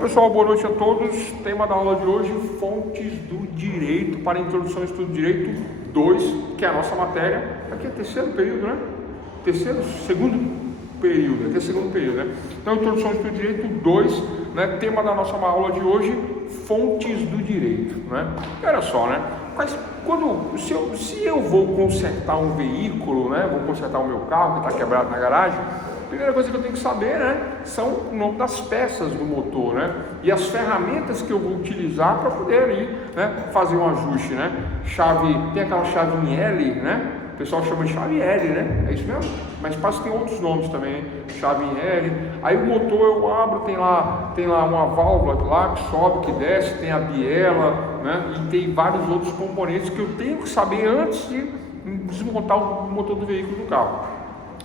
Pessoal, boa noite a todos. Tema da aula de hoje, fontes do direito para a introdução ao estudo de direito 2, que é a nossa matéria. Aqui é terceiro período, né? Segundo período, aqui é segundo período, né? Então, introdução ao estudo de direito 2, né? Tema da nossa aula de hoje, fontes do direito, né? E olha só, né? Mas se eu vou consertar um veículo, né? Vou consertar o meu carro que está quebrado na garagem. A primeira coisa que eu tenho que saber, né, são o nome das peças do motor, né, e as ferramentas que eu vou utilizar para poder aí, né, fazer um ajuste, né. Tem aquela chave em L, né, o pessoal chama de chave L, né, é isso mesmo? Mas parece que tem outros nomes também, hein? Chave em L. Aí o motor eu abro, tem lá uma válvula lá que sobe, que desce, tem a biela, né, e tem vários outros componentes que eu tenho que saber antes de desmontar o motor do veículo do carro.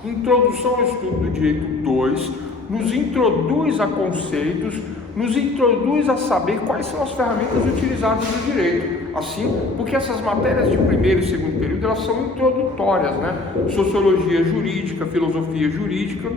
Introdução ao estudo do direito 2 nos introduz a conceitos, nos introduz a saber quais são as ferramentas utilizadas no direito. Assim, porque essas matérias de primeiro e segundo período, elas são introdutórias, né? Sociologia jurídica, filosofia jurídica,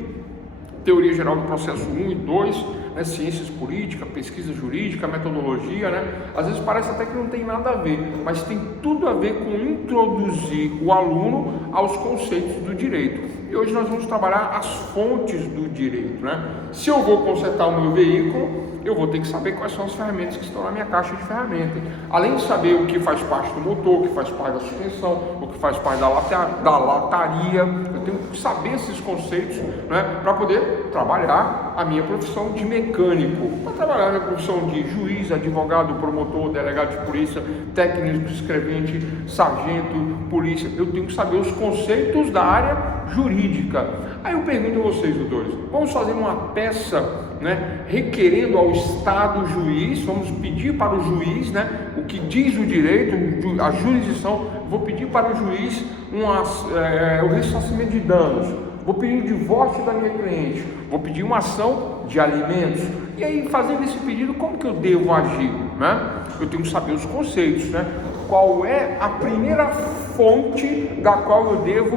teoria geral do processo 1 e 2, né? Ciências políticas, pesquisa jurídica, metodologia, né? Às vezes parece até que não tem nada a ver, mas tem tudo a ver com introduzir o aluno aos conceitos do direito. E hoje nós vamos trabalhar as fontes do direito, né? Se eu vou consertar o meu veículo, eu vou ter que saber quais são as ferramentas que estão na minha caixa de ferramentas. Além de saber o que faz parte do motor, o que faz parte da suspensão, o que faz parte da lataria, eu tenho que saber esses conceitos, né, para poder trabalhar a minha profissão de mecânico, para trabalhar a minha profissão de juiz, advogado, promotor, delegado de polícia, técnico, escrevente, sargento, polícia. Eu tenho que saber os conceitos da área jurídica. Aí eu pergunto a vocês, doutores, vamos fazer uma peça, né, requerendo ao Estado juiz, vamos pedir para o juiz, né, o que diz o direito, a jurisdição, vou pedir para o juiz o ressarcimento de danos, vou pedir o divórcio da minha cliente, vou pedir uma ação de alimentos. E aí, fazendo esse pedido, como que eu devo agir, né? Eu tenho que saber os conceitos, né? Qual é a primeira fonte da qual eu devo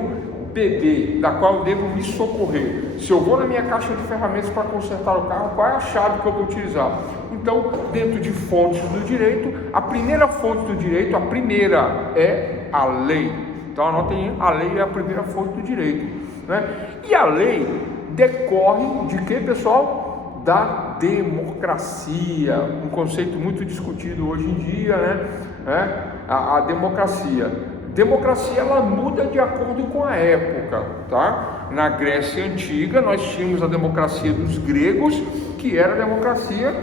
beber, da qual eu devo me socorrer? Se eu vou na minha caixa de ferramentas para consertar o carro, qual é a chave que eu vou utilizar? Então, dentro de fontes do direito, a primeira fonte do direito, a primeira é a lei. Então, anotem, a lei é a primeira fonte do direito, né? E a lei decorre de quê, pessoal? Da democracia, um conceito muito discutido hoje em dia, né? A democracia. Democracia, ela muda de acordo com a época, tá? Na Grécia Antiga, nós tínhamos a democracia dos gregos, que era a democracia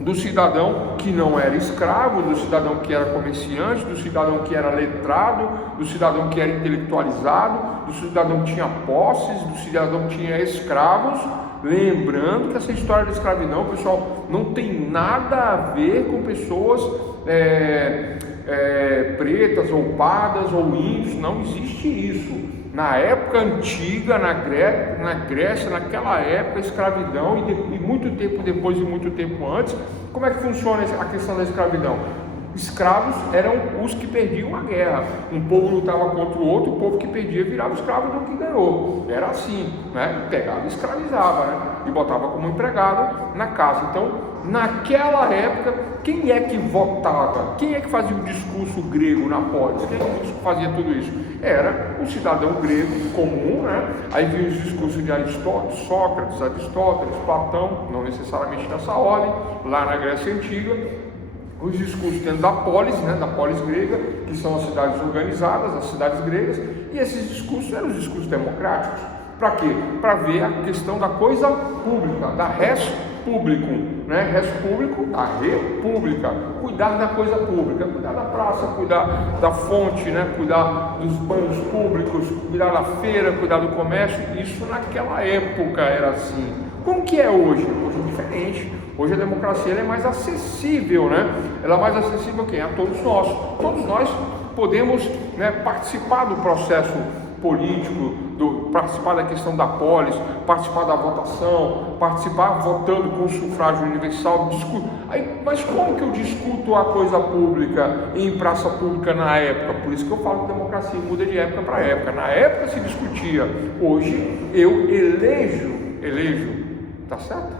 do cidadão que não era escravo, do cidadão que era comerciante, do cidadão que era letrado, do cidadão que era intelectualizado, do cidadão que tinha posses, do cidadão que tinha escravos. Lembrando que essa história da escravidão, pessoal, não tem nada a ver com pessoas pretas ou pardas ou índios, não existe isso. Na época antiga, na Grécia, naquela época, a escravidão, e muito tempo depois e muito tempo antes, como é que funciona a questão da escravidão? Escravos eram os que perdiam a guerra. Um povo lutava contra o outro, o povo que perdia virava escravo do que ganhou. Era assim, né? Pegava e escravizava, né? E botava como empregado na casa. Então, naquela época, quem é que votava? Quem é que fazia o discurso grego na polis? Quem é que fazia tudo isso? Era o cidadão grego comum, né? Aí vinha os discursos de Aristóteles, Sócrates, Aristóteles, Platão, não necessariamente nessa ordem, lá na Grécia Antiga. Os discursos dentro da polis, né, da polis grega, que são as cidades organizadas, as cidades gregas, e esses discursos eram os discursos democráticos. Para quê? Para ver a questão da coisa pública, da res publicum, né? Res público, a república, cuidar da coisa pública, cuidar da praça, cuidar da fonte, né? Cuidar dos banhos públicos, cuidar da feira, cuidar do comércio. Isso naquela época era assim. Como que é hoje? Hoje é diferente. Hoje a democracia ela é mais acessível, né? Ela é mais acessível a quem? A todos nós. Todos nós podemos, né, participar do processo político, participar da questão da polis, participar da votação, participar votando com sufrágio universal. Mas como que eu discuto a coisa pública em praça pública na época? Por isso que eu falo que a democracia muda de época para época. Na época se discutia, hoje eu elejo tá certo?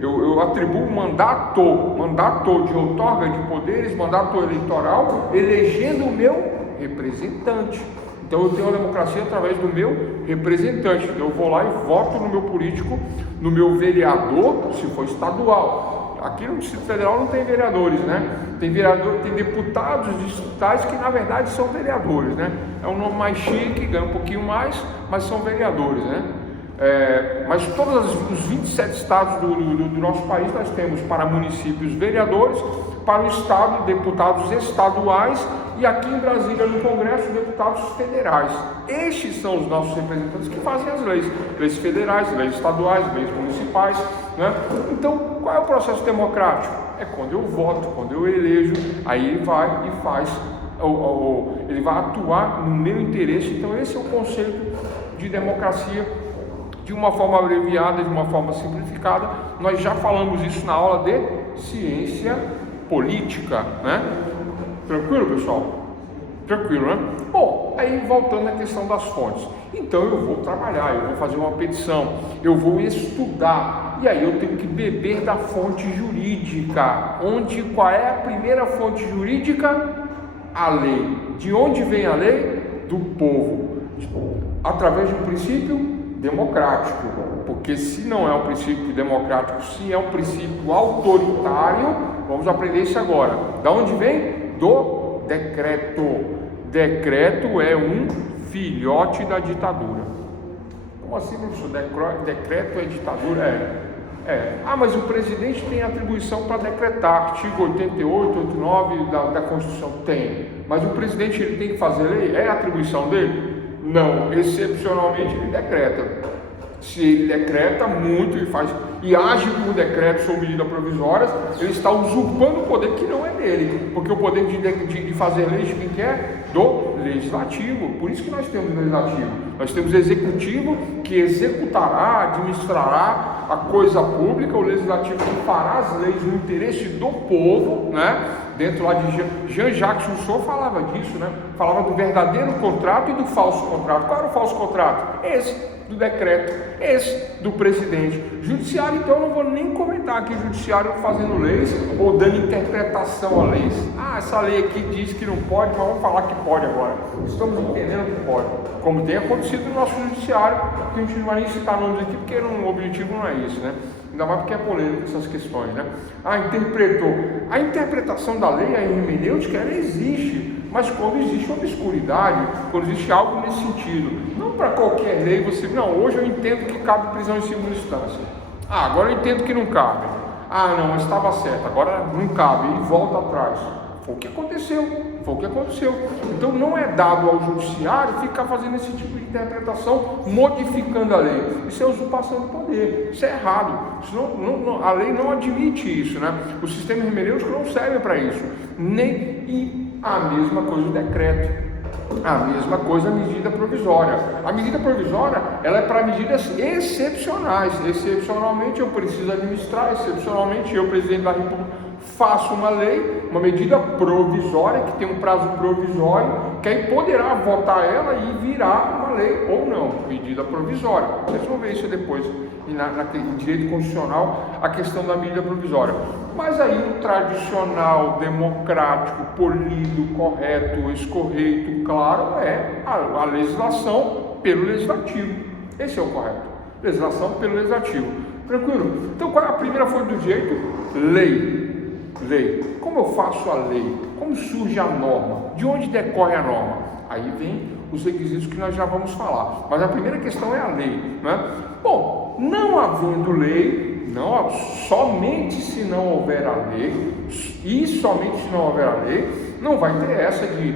Eu atribuo mandato de outorga de poderes, mandato eleitoral, elegendo o meu representante. Então eu tenho a democracia através do meu representante. Então eu vou lá e voto no meu político, no meu vereador, se for estadual. Aqui no Distrito Federal não tem vereadores, né? Tem deputados distritais que na verdade são vereadores, né? É um nome mais chique, ganha um pouquinho mais, mas são vereadores, né? Mas todos os 27 estados do nosso país nós temos para municípios vereadores, para o estado deputados estaduais e aqui em Brasília no Congresso deputados federais. Estes são os nossos representantes que fazem as leis federais, leis estaduais, leis municipais, né? Então qual é o processo democrático? É quando eu voto, quando eu elejo, aí ele vai e faz, ele vai atuar no meu interesse. Então esse é o conceito de democracia. De uma forma abreviada, de uma forma simplificada, nós já falamos isso na aula de ciência política, né? Tranquilo, pessoal? Tranquilo, né? Bom, aí voltando à questão das fontes. Então eu vou trabalhar, eu vou fazer uma petição, eu vou estudar, e aí eu tenho que beber da fonte jurídica. Qual é a primeira fonte jurídica? A lei. De onde vem a lei? Do povo. Através de um princípio democrático, porque se não é um princípio democrático, se é um princípio autoritário, vamos aprender isso agora. Da onde vem? Do decreto. Decreto é um filhote da ditadura. Como assim, professor? Decreto é ditadura? Mas o presidente tem atribuição para decretar, artigo 88, 89 da Constituição tem, mas o presidente ele tem que fazer lei? É a atribuição dele? Não, excepcionalmente ele decreta. Se ele decreta muito e age por decreto sob medida provisória, ele está usurpando o poder que não é dele, porque o poder de fazer leis de quem quer? Do legislativo. Por isso que nós temos legislativo. Nós temos executivo que executará, administrará a coisa pública, o legislativo que fará as leis no interesse do povo, né? Dentro lá de Jean-Jacques Rousseau falava disso, né? Falava do verdadeiro contrato e do falso contrato. Qual era o falso contrato? Esse do decreto, esse do presidente. Judiciário, então, eu não vou nem comentar aqui judiciário fazendo leis ou dando interpretação a leis. Essa lei aqui diz que não pode, mas vamos falar que pode agora. Estamos entendendo que pode, como tem acontecido no nosso judiciário, que a gente não vai nem citar nomes aqui, porque o objetivo não é isso, né? Ainda mais porque é polêmico essas questões, né? Interpretou. A interpretação da lei, a hermenêutica, ela existe, mas quando existe uma obscuridade, quando existe algo nesse sentido. Não para qualquer lei você... Não, hoje eu entendo que cabe prisão em segunda instância. Agora eu entendo que não cabe. Não, mas estava certo, agora não cabe, ele volta atrás. Foi o que aconteceu. Então não é dado ao judiciário ficar fazendo esse tipo de interpretação, modificando a lei. Isso é usurpação do poder, isso é errado. A lei não admite isso, né? O sistema hermenêutico não serve para isso. E a mesma coisa o decreto. A mesma coisa a medida provisória. A medida provisória, ela é para medidas excepcionais. Excepcionalmente eu preciso administrar, excepcionalmente eu, presidente da República, faço uma lei, uma medida provisória, que tem um prazo provisório, que aí poderá votar ela e virar uma lei ou não, medida provisória. Vocês vão ver isso depois, em direito constitucional, a questão da medida provisória. Mas aí o tradicional, democrático, polido, correto, escorreito, claro, é a legislação pelo legislativo. Esse é o correto. Legislação pelo legislativo. Tranquilo? Então qual é a primeira fonte do direito? Lei. Como eu faço a lei? Como surge a norma? De onde decorre a norma? Aí vem os requisitos que nós já vamos falar. Mas a primeira questão é a lei, né? Bom, não havendo lei, somente se não houver a lei, não vai ter essa de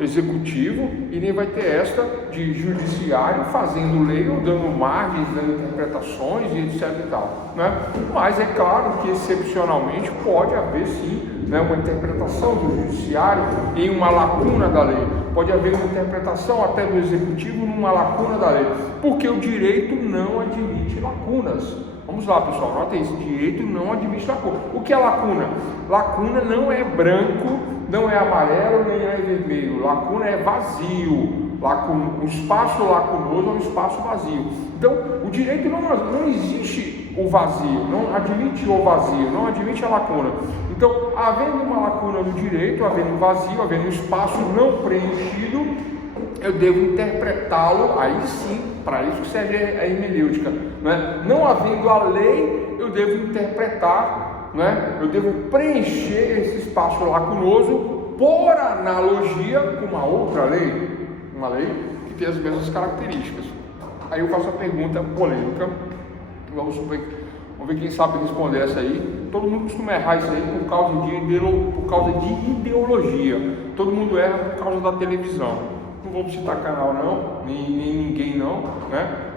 executivo e nem vai ter esta de judiciário fazendo lei ou dando margens, dando interpretações e etc e tal, né? Mas é claro que excepcionalmente pode haver sim, né, uma interpretação do judiciário em uma lacuna da lei, pode haver uma interpretação até do executivo numa lacuna da lei, porque o direito não admite lacunas. Vamos lá, pessoal, nota isso, direito não admite lacuna. O que é lacuna? Lacuna não é branco, não é amarelo, nem é vermelho. Lacuna é vazio. Um espaço lacunoso é um espaço vazio. Então, O direito não existe o vazio, não admite o vazio, não admite a lacuna. Então, havendo uma lacuna no direito, havendo um vazio, havendo um espaço não preenchido, eu devo interpretá-lo, aí sim, para isso que serve a hermenêutica. Não havendo a lei, eu devo interpretar, eu devo preencher esse espaço lacunoso por analogia com uma outra lei, uma lei que tem as mesmas características. Aí eu faço a pergunta polêmica, vamos ver quem sabe responder essa aí. Todo mundo costuma errar isso aí por causa de ideologia. Todo mundo erra por causa da televisão. Não vou citar canal não, nem ninguém não,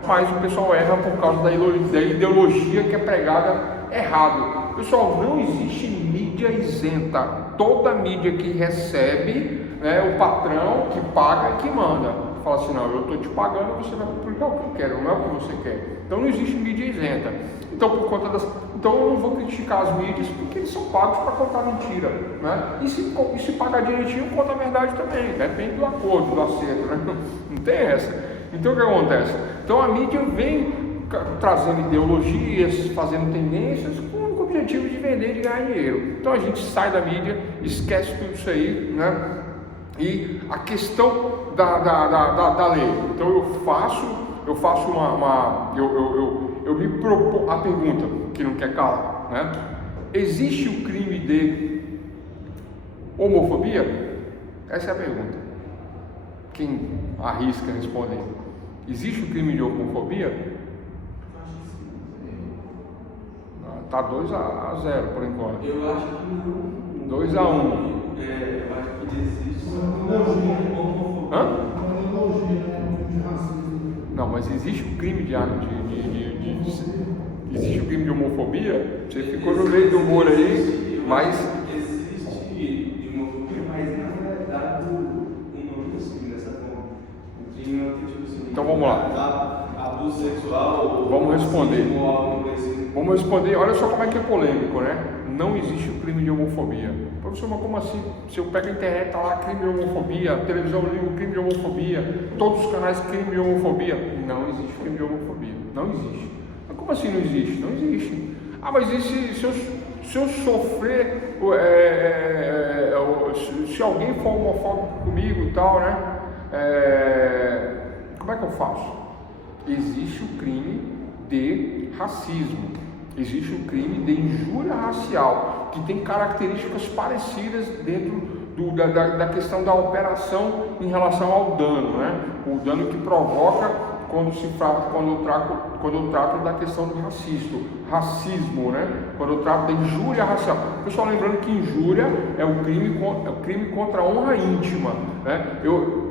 mas o pessoal erra por causa da ideologia que é pregada errado. Pessoal, não existe mídia isenta. Toda mídia que recebe, o patrão que paga e que manda. Fala assim, não, eu estou te pagando, você vai publicar o que eu quero, não é o que você quer. Então não existe mídia isenta. Então então eu não vou criticar as mídias porque eles são pagos para contar mentira, E se pagar direitinho, conta a verdade também. Depende do acordo, do acerto, Não tem essa. Então o que acontece? Então a mídia vem trazendo ideologias, fazendo tendências com o objetivo de vender, de ganhar dinheiro. Então a gente sai da mídia, esquece tudo isso aí, E a questão da lei. Então eu me proponho a pergunta que não quer calar, Existe o crime de homofobia? Essa é a pergunta. Quem arrisca responder? Existe o crime de homofobia? Tá 2-0 por enquanto. Eu acho que 2-1. Eu acho que existe homofobia. Hã? Não, mas existe o crime existe o crime de homofobia? Você ficou no meio do humor aí, mas existe de homofobia, mas na verdade não é dessa forma. O crime não tem tipo assim. Então vamos lá. Abuso sexual. Vamos responder. Assim. Vamos responder. Olha só como é que é polêmico, Não existe o crime de homofobia. Professor, mas como assim? Se eu pego a internet, tá lá crime de homofobia, a televisão liga crime de homofobia, todos os canais crime de homofobia. Não existe crime de homofobia. Não existe. Mas como assim não existe? Não existe. Ah, mas e se eu sofrer, se alguém for homofóbico comigo e tal, como é que eu faço? Existe o crime de racismo. Existe um crime de injúria racial, que tem características parecidas dentro da questão da operação em relação ao dano, O dano que provoca quando eu trato da questão do racismo, Quando eu trato da injúria racial. Pessoal, lembrando que injúria é o crime contra a honra íntima,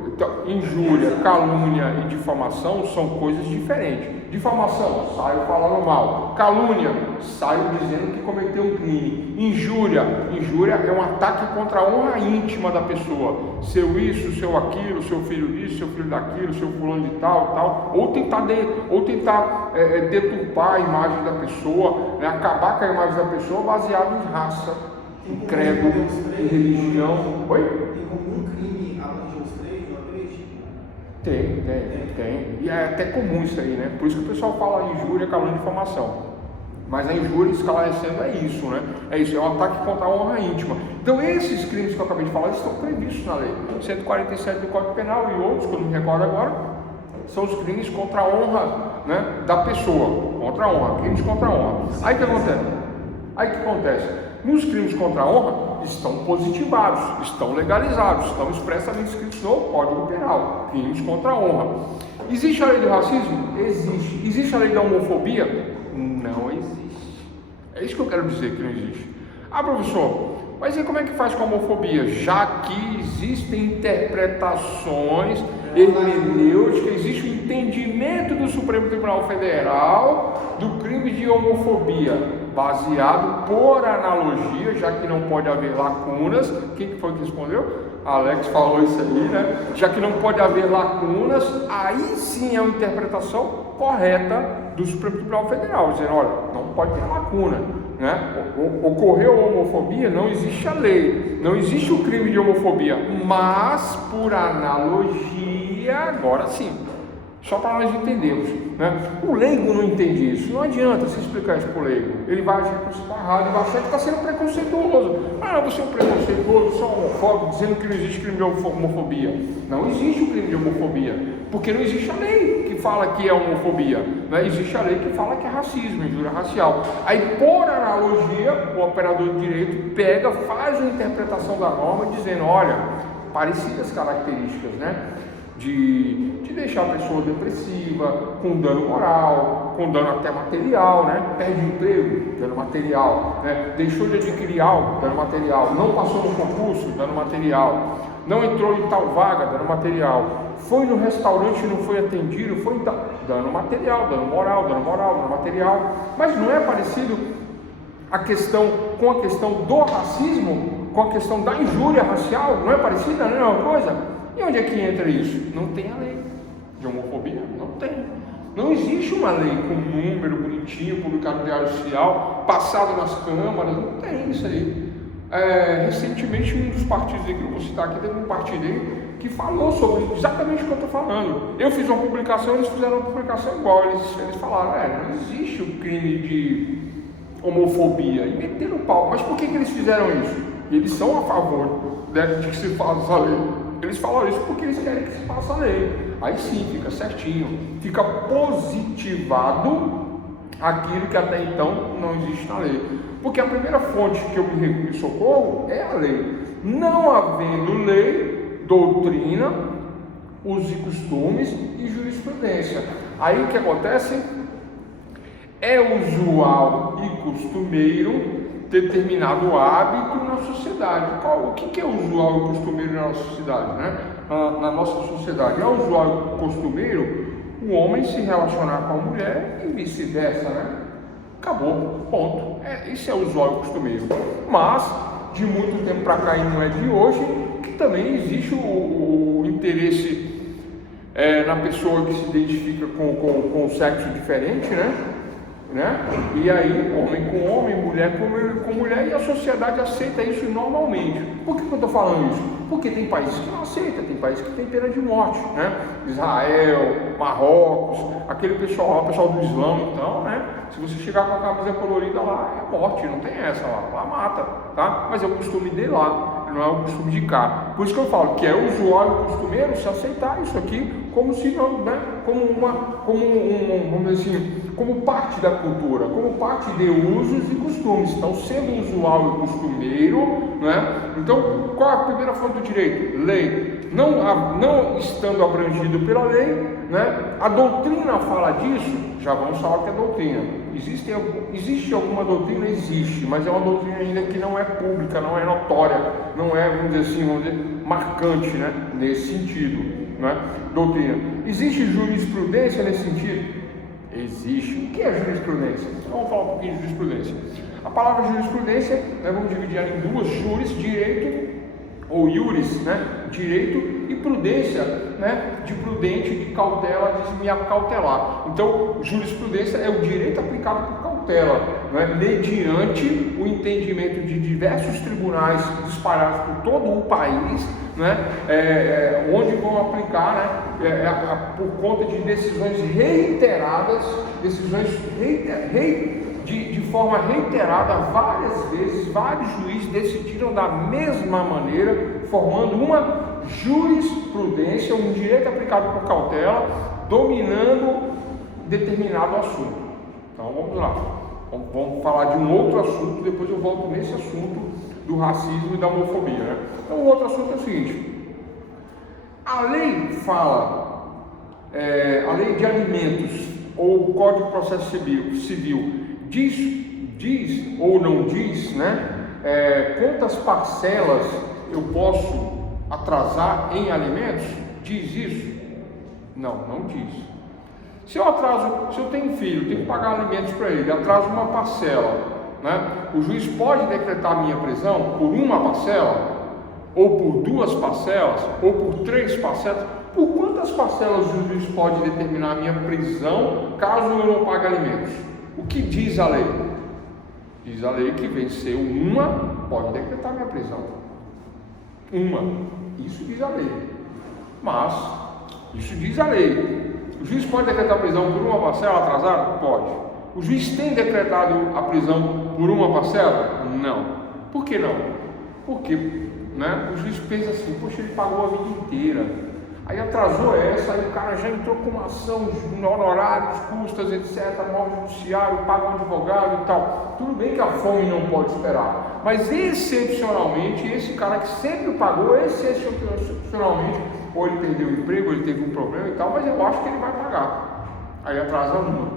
Então, injúria, calúnia e difamação são coisas diferentes. Difamação, saio falando mal. Calúnia, saio dizendo que cometeu um crime. Injúria é um ataque contra a honra íntima da pessoa. Seu isso, seu aquilo, seu filho disso, seu filho daquilo, seu fulano de tal. Ou tentar deturpar a imagem da pessoa, acabar com a imagem da pessoa baseado em raça, em credo, em religião. Oi? Tem. E é até comum isso aí, Por isso que o pessoal fala injúria, calúnia e difamação. Mas a injúria, esclarecendo, é isso, É isso, é um ataque contra a honra íntima. Então esses crimes que eu acabei de falar estão previstos na lei. 147 do Código Penal e outros, que eu não me recordo agora, são os crimes contra a honra, da pessoa. Contra a honra, crimes contra a honra. Aí o que acontece? Nos crimes contra a honra, estão positivados, estão legalizados, estão expressamente escritos no Código Penal, crimes contra a honra. Existe a lei do racismo? Existe. Existe a lei da homofobia? Não existe. É isso que eu quero dizer que não existe. Ah, professor, mas e como é que faz com a homofobia? Já que existem interpretações hermenêuticas, existe o entendimento do Supremo Tribunal Federal do crime de homofobia, baseado por analogia, já que não pode haver lacunas. Quem que foi que respondeu? Alex falou isso aí, Já que não pode haver lacunas, aí sim é uma interpretação correta do Supremo Tribunal Federal, dizendo, olha, não pode ter lacuna, Ocorreu a homofobia, não existe a lei, não existe o crime de homofobia, mas por analogia, agora sim, Só para nós entendermos, né? O leigo não entende isso. Não adianta você explicar isso para o leigo. Ele vai achar que você está errado, ele vai achar que está sendo preconceituoso. Ah, você é um preconceituoso, você é um homofóbico, dizendo que não existe crime de homofobia. Não existe o crime de homofobia, porque não existe a lei que fala que é homofobia, né? Existe a lei que fala que é racismo, injúria racial. Aí, por analogia, o operador de direito pega, faz uma interpretação da norma, dizendo, olha, parecidas características, né? De deixar a pessoa depressiva, com dano moral, com dano até material, né? Perde emprego, dano material, né? Deixou de adquirir algo, dano material, não passou no concurso, dano material, não entrou em tal vaga, dano material, foi no restaurante e não foi atendido, foi dano material, dano moral, dano material. Mas não é parecido a questão com a questão do racismo, com a questão da injúria racial? Não é parecida, não é a mesma coisa? E onde é que entra isso? Não tem a lei de homofobia, não tem. Não existe uma lei com um número bonitinho, publicado no Diário Oficial, passado nas câmaras, não tem isso aí. Recentemente, um dos partidos que eu vou citar aqui, teve um partido aí que falou sobre exatamente o que eu estou falando. Eu fiz uma publicação, eles fizeram uma publicação igual, eles falaram, não existe o crime de homofobia, e meteram o pau. Mas por que eles fizeram isso? E eles são a favor de que se faça a lei. Eles falam isso porque eles querem que se faça a lei. Aí sim, fica certinho, fica positivado aquilo que até então não existe na lei. Porque a primeira fonte que eu me socorro é a lei. Não havendo lei, doutrina, usos e costumes e jurisprudência. Aí o que acontece? É usual e costumeiro determinado hábito na sociedade. O que é usual e costumeiro na nossa sociedade, né? Na nossa sociedade é usual e costumeiro o homem se relacionar com a mulher e vice-versa, né? Acabou, ponto. Isso é usual e costumeiro. Mas de muito tempo para cá, e não é de hoje, que também existe o interesse na pessoa que se identifica com o sexo diferente, né? E aí, homem com homem, mulher com mulher, e a sociedade aceita isso normalmente. Por que eu estou falando isso? Porque tem países que não aceitam, tem países que tem pena de morte, né? Israel, Marrocos, aquele pessoal do Islã, então, né? Se você chegar com a camisa colorida lá, é morte, não tem essa lá mata, tá? Mas é o costume de lá, não é o costume de cá. Por isso que eu falo que é usual e costumeiro se aceitar isso aqui como se não, né? Vamos dizer assim, como parte da cultura, como parte de usos e costumes. Então, sendo usual e costumeiro, né? Então, qual é a primeira fonte do direito? Lei. Não estando abrangido pela lei, né? A doutrina fala disso, já vamos falar que é doutrina. Existe alguma doutrina? Existe, mas é uma doutrina ainda que não é pública, não é notória, não é, vamos dizer, marcante, né? Nesse sentido, né? Doutrina. Existe jurisprudência nesse sentido? Existe. O que é jurisprudência? Então, vamos falar um pouquinho de jurisprudência. A palavra jurisprudência, vamos dividir ela em duas: juris, direito, ou iuris, né? Direito, e prudência, né? De prudente, de cautela, de me acautelar. Então, jurisprudência é o direito aplicado por cautela, né? Mediante o entendimento de diversos tribunais espalhados por todo o país, né? Onde vão aplicar, né? Por conta de decisões reiteradas, de forma reiterada, várias vezes, vários juízes decidiram da mesma maneira, formando uma jurisprudência, um direito aplicado por cautela, dominando determinado assunto. Então vamos lá, vamos falar de um outro assunto, depois eu volto nesse assunto do racismo e da homofobia, né? Então o outro assunto é o seguinte: a lei fala, a lei de alimentos ou o Código de Processo Civil diz ou não diz, né? Quantas parcelas eu posso atrasar em alimentos? Diz isso? Não diz. Se eu tenho um filho, tenho que pagar alimentos para ele, atraso uma parcela, né? O juiz pode decretar minha prisão por uma parcela, ou por duas parcelas, ou por três parcelas? Por quantas parcelas o juiz pode determinar a minha prisão caso eu não pague alimentos? O que diz a lei? Diz a lei que venceu uma, pode decretar minha prisão. Uma. Isso diz a lei. Mas, isso diz a lei. O juiz pode decretar a prisão por uma parcela atrasada? Pode. O juiz tem decretado a prisão por uma parcela? Não. Por que não? Porque, né, o juiz pensa assim, poxa, ele pagou a vida inteira, aí atrasou essa, aí o cara já entrou com uma ação de honorários, custas, etc., no judiciário, paga um advogado e tal. Tudo bem que a fome não pode esperar, mas excepcionalmente, esse cara que sempre pagou, excepcionalmente, ou ele perdeu o emprego, ou ele teve um problema e tal, mas eu acho que ele vai pagar. Aí atrasa uma,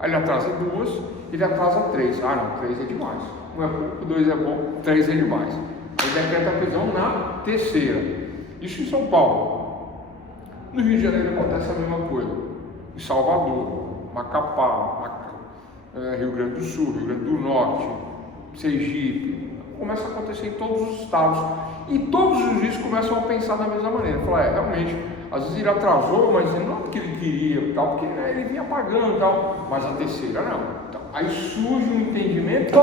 aí ele atrasa duas, ele atrasa três. Ah não, três é demais. Um é pouco, dois é bom, três é demais. Ele decreta a prisão na terceira. Isso em São Paulo. No Rio de Janeiro acontece a mesma coisa. Em Salvador, Macapá, Rio Grande do Sul, Rio Grande do Norte, Sergipe. Começa a acontecer em todos os estados. E todos os juízes começam a pensar da mesma maneira. Falar, realmente, às vezes ele atrasou, mas não porque ele queria, tal, porque ele vinha pagando, tal, mas a terceira não. Então, aí surge um entendimento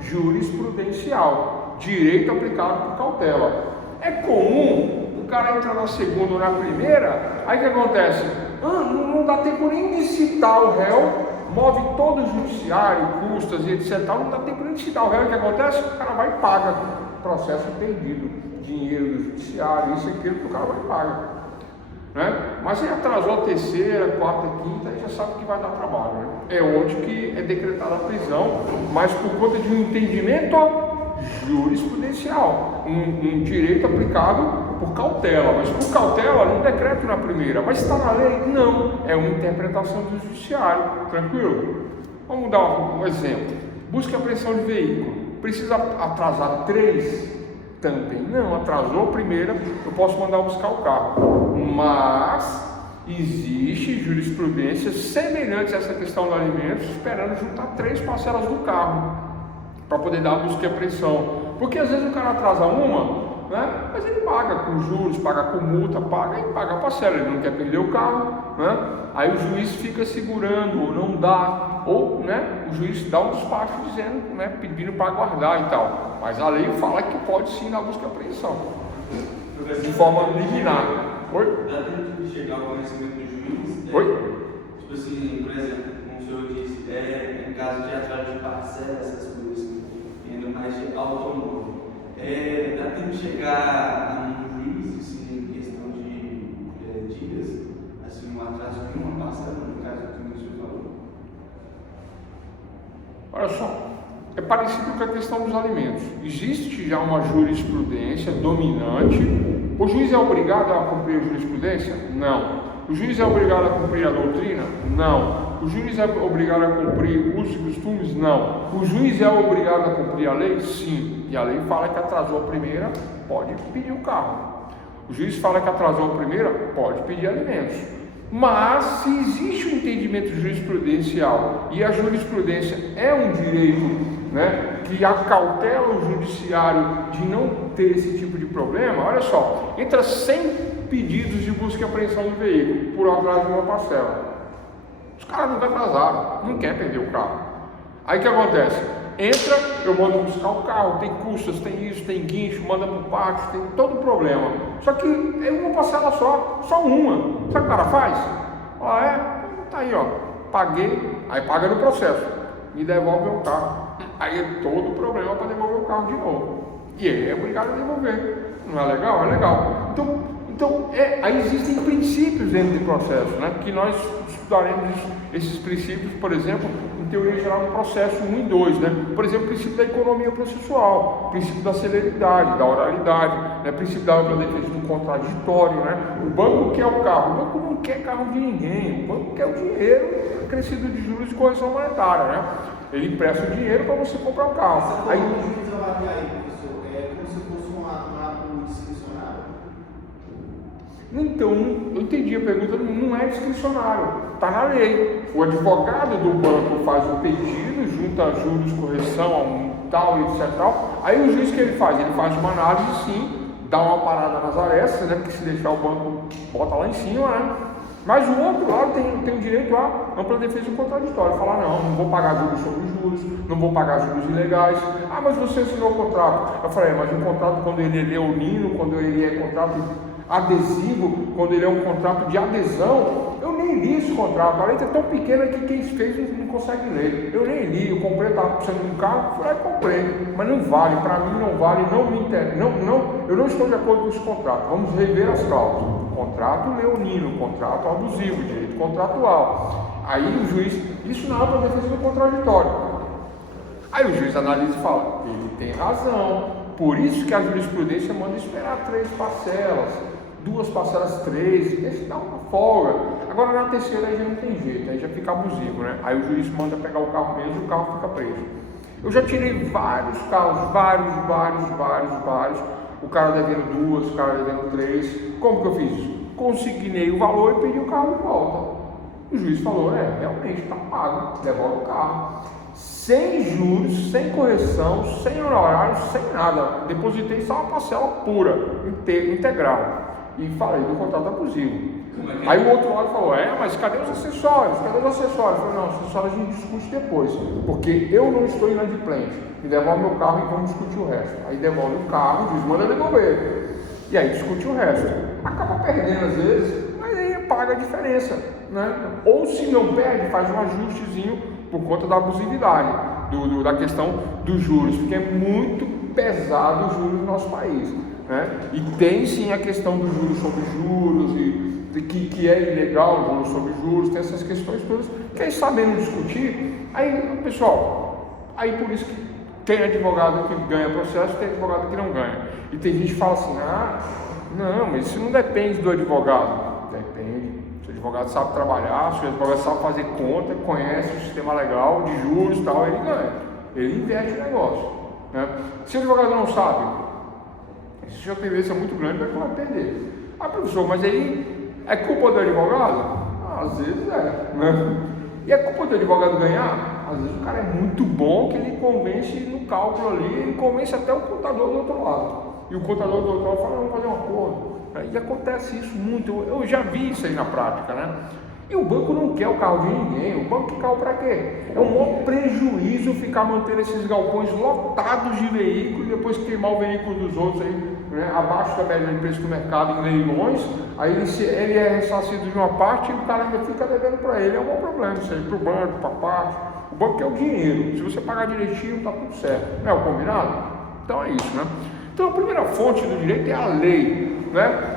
jurisprudencial, direito aplicado por cautela. É comum o cara entrar na segunda ou na primeira, aí o que acontece? Não dá tempo nem de citar o réu, move todo o judiciário, custas e etc. Não dá tempo nem de citar o réu. O que acontece? O cara vai e paga. Processo perdido, dinheiro do judiciário, isso e aquilo que o cara vai e paga. Né? Mas se atrasou a terceira, quarta, quinta, aí já sabe que vai dar trabalho. Né? É onde que é decretada a prisão, mas por conta de um entendimento jurisprudencial, um direito aplicado por cautela, mas por cautela não decreto na primeira, mas está na lei? Não, é uma interpretação do judiciário, tranquilo? Vamos dar um exemplo, busca e apreensão de veículo, precisa atrasar 3? Também não, atrasou a primeira, eu posso mandar buscar o carro, mas existe jurisprudência semelhante a essa questão do alimentos, esperando juntar 3 parcelas do carro, para poder dar a busca e apreensão, porque às vezes o cara atrasa uma, né? Mas ele paga com juros, paga com multa, paga a parcela, ele não quer perder o carro, né? Aí o juiz fica segurando, ou não dá, ou, né, o juiz dá um despacho dizendo, né, pedindo para guardar e tal, mas a lei fala que pode sim dar busca e apreensão, de forma liminar. Oi? Dá tempo de chegar ao conhecimento do juiz? Oi? Tipo assim, por exemplo, como o senhor disse, em caso de atraso de parcela, essas coisas, indo mais de automóvel, dá tempo de chegar no juiz, assim, em questão de dias, assim, um atraso de uma parcela, no caso que o senhor falou? Olha só, é parecido com a questão dos alimentos. Existe já uma jurisprudência dominante. O juiz é obrigado a cumprir a jurisprudência? Não. O juiz é obrigado a cumprir a doutrina? Não. O juiz é obrigado a cumprir usos e costumes? Não. O juiz é obrigado a cumprir a lei? Sim. E a lei fala que atrasou a primeira, pode pedir o carro. O juiz fala que atrasou a primeira, pode pedir alimentos. Mas se existe um entendimento jurisprudencial e a jurisprudência é um direito, né, que acautela o judiciário de não ter esse tipo de problema, olha só, entra 100 pedidos de busca e apreensão do veículo por atraso de uma parcela. Os caras nunca atrasaram, não quer perder o carro. Aí o que acontece? Entra, eu mando buscar o carro, tem custas, tem isso, tem guincho, manda para o pátio, tem todo o problema. Só que é uma parcela só uma. Sabe o que o cara faz? Tá aí, ó, paguei, aí paga no processo, me devolve meu carro. Aí é todo o problema para devolver o carro de novo. E ele é obrigado a devolver. Não é legal? É legal. Então aí existem princípios dentro do processo, né? Que nós estudaremos esses princípios, por exemplo, em teoria geral do processo 1 e 2, né? Por exemplo, o princípio da economia processual, o princípio da celeridade, da oralidade, né? O princípio da ampla defesa do contraditório, né? O banco quer o carro, o banco não quer carro de ninguém, o banco quer o dinheiro acrescido de juros de correção monetária, né? Ele empresta o dinheiro para você comprar o carro. Aí, então, eu entendi a pergunta, não é discricionário, está na lei. O advogado do banco faz o pedido, junta juros, correção, tal, etc. Tal. Aí o juiz que ele faz? Ele faz uma análise, sim, dá uma parada nas arestas, né? Porque se deixar o banco, bota lá em cima, né? Mas o outro lado tem o direito à ampla defesa do contraditório. Falar, não vou pagar juros sobre juros, não vou pagar juros ilegais. Ah, mas você assinou o contrato. Eu falei, mas o contrato, quando ele é leonino, quando ele é contrato adesivo, quando ele é um contrato de adesão, eu nem nem li esse contrato, a letra é tão pequena que quem fez não consegue ler. Eu nem li, eu comprei, estava precisando de um carro, fui lá e comprei, mas não vale, para mim não vale, não me interessa, eu não estou de acordo com esse contrato. Vamos rever as cláusulas. Contrato leonino, contrato abusivo, direito contratual. Aí o juiz, isso na ampla defesa do contraditório. Aí o juiz analisa e fala, ele tem razão, por isso que a jurisprudência manda esperar 3 parcelas, 2 parcelas 3, esse dá uma folga. Agora na terceira aí já não tem jeito, aí já fica abusivo, né? Aí o juiz manda pegar o carro mesmo e o carro fica preso. Eu já tirei vários carros, vários, o cara devendo 2, o cara devendo 3, como que eu fiz? Consignei o valor e pedi o carro de volta. O juiz falou, realmente está pago, devolve o carro. Sem juros, sem correção, sem honorários, sem nada. Depositei só uma parcela pura, integral. E falei do contrato abusivo. Aí o outro lado falou, mas cadê os acessórios? Eu falei, não, os acessórios a gente discute depois, porque eu não estou inadimplente. Me devolve meu carro e vamos discutir o resto. Aí devolve o carro, o juiz manda devolver. E aí discute o resto. Acaba perdendo às vezes, mas aí paga a diferença, né? Ou se não perde, faz um ajustezinho por conta da abusividade, da questão dos juros, porque é muito pesado os juros no nosso país, né? E tem sim a questão dos juros sobre juros, que é ilegal o juros sobre juros, tem essas questões todas, que aí sabendo discutir, aí pessoal, aí por isso que tem advogado que ganha processo, tem advogado que não ganha. E tem gente que fala assim, não, mas isso não depende do advogado. Depende. Se o advogado sabe trabalhar, se o advogado sabe fazer conta, conhece o sistema legal de juros e tal, ele ganha. Ele inverte o negócio, né? Se o advogado não sabe, existe uma tendência muito grande para que vai perder. Professor, mas aí é culpa do advogado? Às vezes né? E é culpa do advogado ganhar? Às vezes o cara é muito bom que ele convence no cálculo ali, ele convence até o contador do outro lado. E o contador do outro lado fala, vamos fazer um acordo. E acontece isso muito, eu já vi isso aí na prática, né? E o banco não quer o carro de ninguém, o banco quer carro para quê? É um maior prejuízo ficar mantendo esses galpões lotados de veículos e depois queimar o veículo dos outros aí, né? Abaixo da média de preço do mercado em leilões, aí ele é ressarcido de uma parte e o cara ainda fica devendo para ele, é um bom problema isso aí, para o banco, para a parte. O banco quer o dinheiro, se você pagar direitinho, está tudo certo, não é o combinado? Então é isso, né? Então a primeira fonte do direito é a lei, né?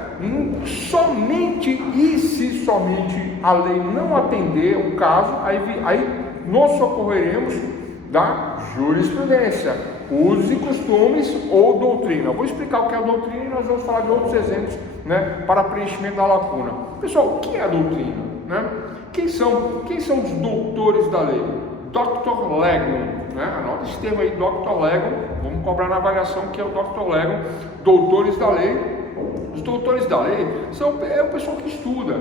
Somente e se somente a lei não atender o caso, aí nós socorreremos da jurisprudência, usos e costumes ou doutrina. Eu vou explicar o que é a doutrina e nós vamos falar de outros exemplos, né, para preenchimento da lacuna. Pessoal, o que é a doutrina, né? Quem são os doutores da lei? Dr. Legum, né? Anota esse termo aí, Dr. Legum, vamos cobrar na avaliação que é o Dr. Legum, doutores da lei. Os doutores da lei é o pessoal que estuda,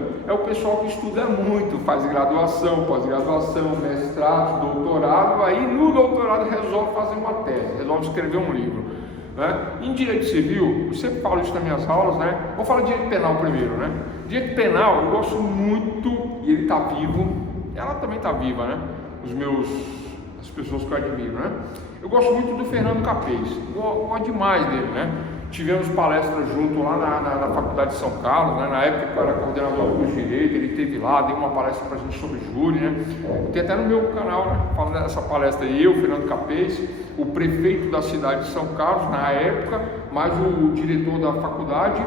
muito, faz graduação, pós-graduação, mestrado, doutorado, aí no doutorado resolve fazer uma tese, resolve escrever um livro, né? Em direito civil, eu sempre falo isso nas minhas aulas, né? Vou falar de direito penal primeiro, né? Direito penal eu gosto muito, e ele está vivo, ela também está viva, né? As pessoas que eu admiro, né? Eu gosto muito do Fernando Capês, gosto demais dele, né? Tivemos palestras junto lá na Faculdade de São Carlos, né? Na época que eu era coordenador do curso de Direito, ele esteve lá, deu uma palestra para a gente sobre júri, né? Tem até no meu canal, né? Falando dessa palestra aí, eu, Fernando Capês, o prefeito da cidade de São Carlos, na época, mais o diretor da faculdade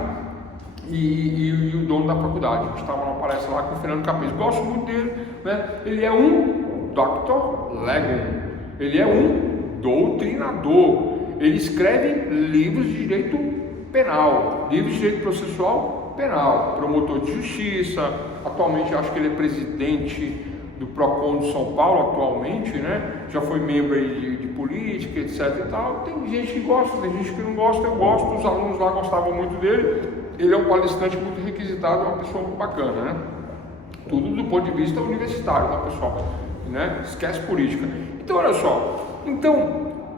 e o dono da faculdade. A gente estava numa palestra lá com o Fernando Capês. Gosto muito dele, né? Ele é um Dr. Legum, ele é um doutrinador. Ele escreve livros de direito penal, livros de direito processual penal, promotor de justiça. Atualmente acho que ele é presidente do PROCON de São Paulo, atualmente, né? Já foi membro aí de política, etc e tal. Tem gente que gosta, tem gente que não gosta, eu gosto, os alunos lá gostavam muito dele. Ele é um palestrante muito requisitado, é uma pessoa muito bacana, né? Tudo do ponto de vista universitário, tá, pessoal? Né? Esquece política. Então, olha só,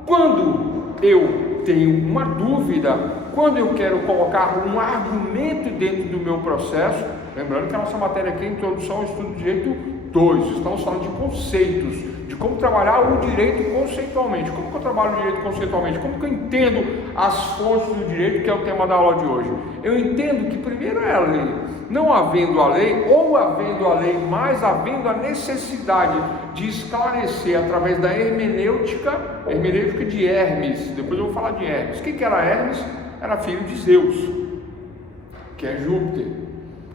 quando eu tenho uma dúvida, quando eu quero colocar um argumento dentro do meu processo, lembrando que a nossa matéria aqui é Introdução ao Estudo de Direito 2, estamos falando de conceitos, de como trabalhar o direito conceitualmente. Como que eu trabalho o direito conceitualmente? Como que eu entendo as fontes do direito, que é o tema da aula de hoje? Eu entendo que primeiro é a lei. Não havendo a lei, ou havendo a lei, mas havendo a necessidade de esclarecer através da hermenêutica de Hermes. Depois eu vou falar de Hermes. Quem que era Hermes? Era filho de Zeus, que é Júpiter,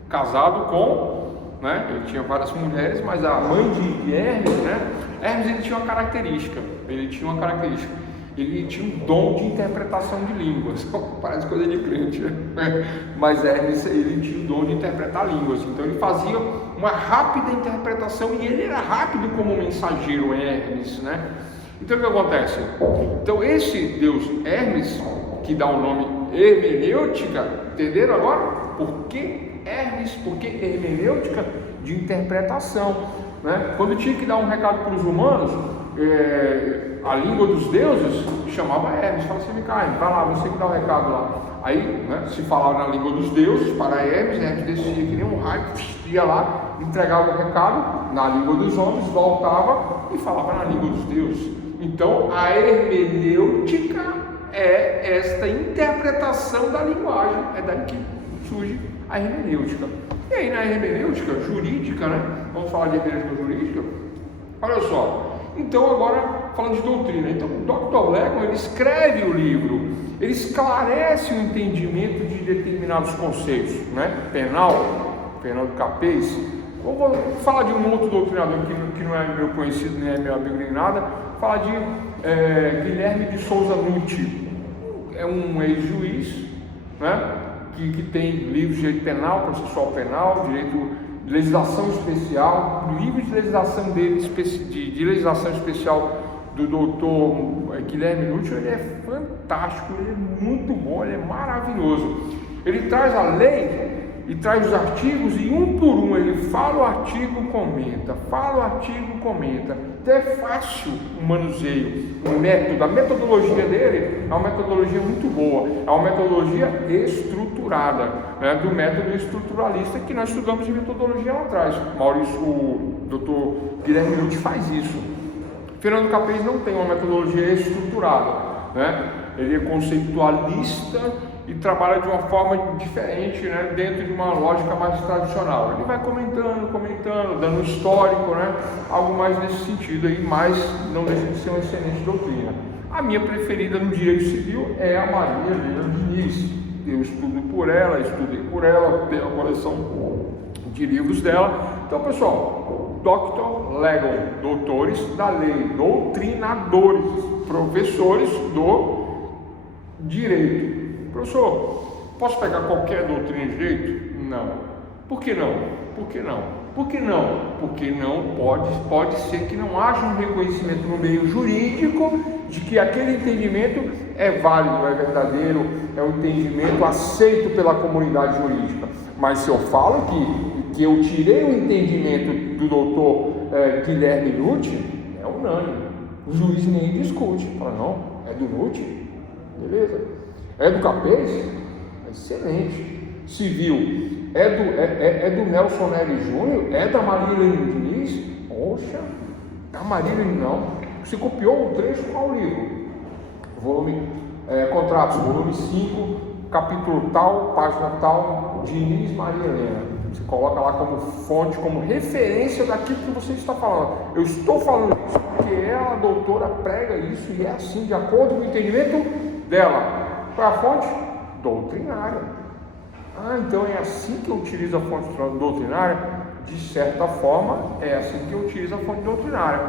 casado com, né? Ele tinha várias mulheres, mas a mãe de Hermes, né? Hermes, ele tinha uma característica. Ele tinha um dom de interpretação de línguas. Parece coisa de crente, né? Mas Hermes, ele tinha o dom de interpretar línguas. Então ele fazia uma rápida interpretação e ele era rápido como mensageiro, Hermes, né? Então o que acontece? Então esse deus Hermes, que dá o nome hermenêutica, entenderam agora? Por que Hermes? Por que hermenêutica? De interpretação, né? Quando tinha que dar um recado para os humanos, a língua dos deuses chamava Hermes. Fala assim, Micael, vai lá, você que dá o recado lá. Aí, né, se falava na língua dos deuses para Hermes, Hermes descia que nem um raio, ia lá, entregava o recado na língua dos homens, voltava e falava na língua dos deuses. Então a hermenêutica é esta interpretação da linguagem, é daí que surge a hermenêutica. E aí na hermenêutica jurídica, né? Vamos falar de hermenêutica jurídica. Olha só, então agora falando de doutrina, então o Dr. Legon, ele escreve o livro, ele esclarece o entendimento de determinados conceitos, né? Penal, Fernando Capês. Eu vou falar de um outro doutrinador que não é meu conhecido, nem é meu amigo nem nada, falar de Guilherme de Souza Nutti. É um ex-juiz, né? Que tem livros de direito penal, processual penal, direito de legislação especial. O livro de legislação dele, de legislação especial do doutor Guilherme Nutti, ele é fantástico, ele é muito bom, ele é maravilhoso. Ele traz a lei e traz os artigos e um por um ele fala o artigo, comenta, fala o artigo, comenta. Então é fácil o manuseio, o método, a metodologia dele é uma metodologia muito boa, é uma metodologia estruturada, né, do método estruturalista que nós estudamos em metodologia lá atrás. O doutor Guilherme Nutti faz isso. Fernando Capês não tem uma metodologia estruturada, né? Ele é conceitualista e trabalha de uma forma diferente, né, dentro de uma lógica mais tradicional. Ele vai comentando, dando um histórico, né, algo mais nesse sentido aí, mas não deixa de ser uma excelente doutrina. A minha preferida no direito civil é a Maria Helena Diniz. Eu estudei por ela, tenho a coleção de livros dela. Então, pessoal, Dr. Legon, doutores da lei, doutrinadores, professores do direito. Professor, posso pegar qualquer doutrina de direito? Não. Por que não? Por que não? Por que não? Porque não pode ser que não haja um reconhecimento no meio jurídico de que aquele entendimento é válido, é verdadeiro, é um entendimento aceito pela comunidade jurídica. Mas se eu falo que eu tirei o entendimento do doutor Guilherme Nutti, é unânime. O juiz nem discute. Fala, não, é do Nutti? Beleza. É do Capês? Excelente. Civil, é do Nelson Nery Júnior? É da Maria Helena Diniz? Poxa, da Maria Helena não. Você copiou o trecho, qual livro? Contratos, volume 5, capítulo tal, página tal, Diniz Maria Helena. Você coloca lá como fonte, como referência daquilo que você está falando. Eu estou falando isso porque ela, a doutora, prega isso e é assim, de acordo com o entendimento dela. Qual é a fonte? Doutrinária. Então é assim que eu utilizo a fonte doutrinária? De certa forma, é assim que eu utilizo a fonte doutrinária.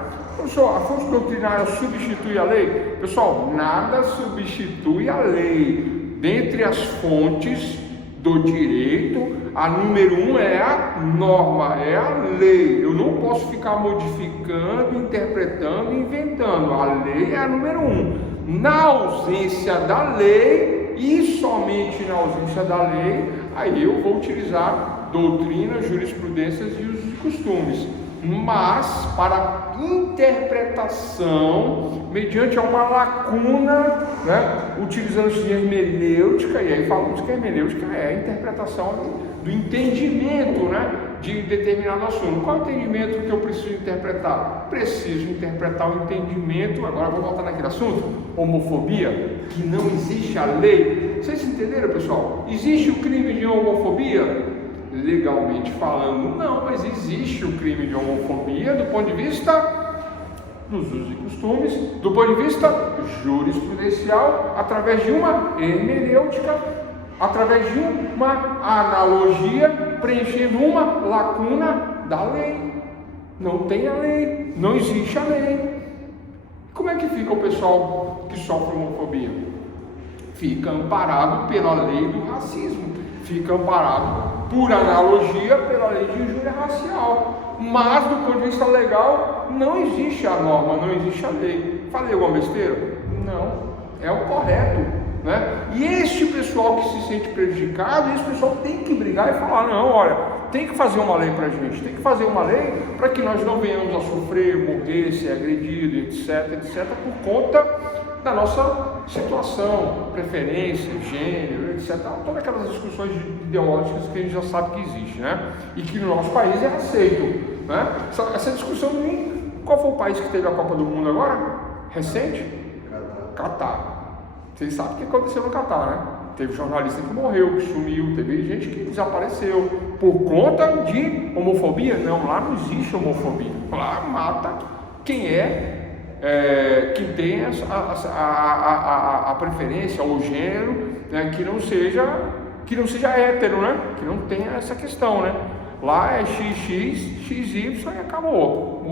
Pessoal, a fonte doutrinária substitui a lei? Pessoal, nada substitui a lei. Dentre as fontes do direito, a número 1 é a norma, é a lei. Eu não posso ficar modificando, interpretando, inventando. A lei é a número 1. Na ausência da lei, e somente na ausência da lei, aí eu vou utilizar doutrina, jurisprudências e usos e costumes. Mas para interpretação, mediante uma lacuna, né, utilizando-se de hermenêutica, e aí falamos que a hermenêutica é a interpretação do entendimento, né, de determinado assunto. Qual é o entendimento que eu preciso interpretar? Preciso interpretar o entendimento, agora vou voltar naquele assunto, homofobia, que não existe a lei. Vocês entenderam, pessoal? Existe o crime de homofobia? Legalmente falando, não, mas existe o crime de homofobia do ponto de vista dos usos e costumes, do ponto de vista jurisprudencial, através de uma hermenêutica, através de uma analogia, preenchendo uma lacuna da lei. Não tem a lei, não existe a lei. Como é que fica o pessoal que sofre homofobia? Fica amparado pela lei do racismo, fica amparado por analogia pela lei de injúria racial. Mas do ponto de vista legal, não existe a norma, não existe a lei. Falei alguma besteira? Não, é o correto, né? E este pessoal que se sente prejudicado, esse pessoal tem que brigar e falar, não, olha, tem que fazer uma lei pra gente, tem que fazer uma lei para que nós não venhamos a sofrer, morrer, ser agredido, etc, por conta da nossa situação, preferência, gênero, etc. Todas aquelas discussões ideológicas que a gente já sabe que existe, né? E que no nosso país é aceito, né? Essa discussão, qual foi o país que teve a Copa do Mundo agora? Recente? Catar. Vocês sabem o que aconteceu no Catar, né? Teve jornalista que morreu, que sumiu, teve gente que desapareceu por conta de homofobia. Não, lá não existe homofobia. Lá mata quem quem tem a preferência ou gênero, né, que não seja hétero, né? Que não tenha essa questão, né? Lá é XX, XY e acabou.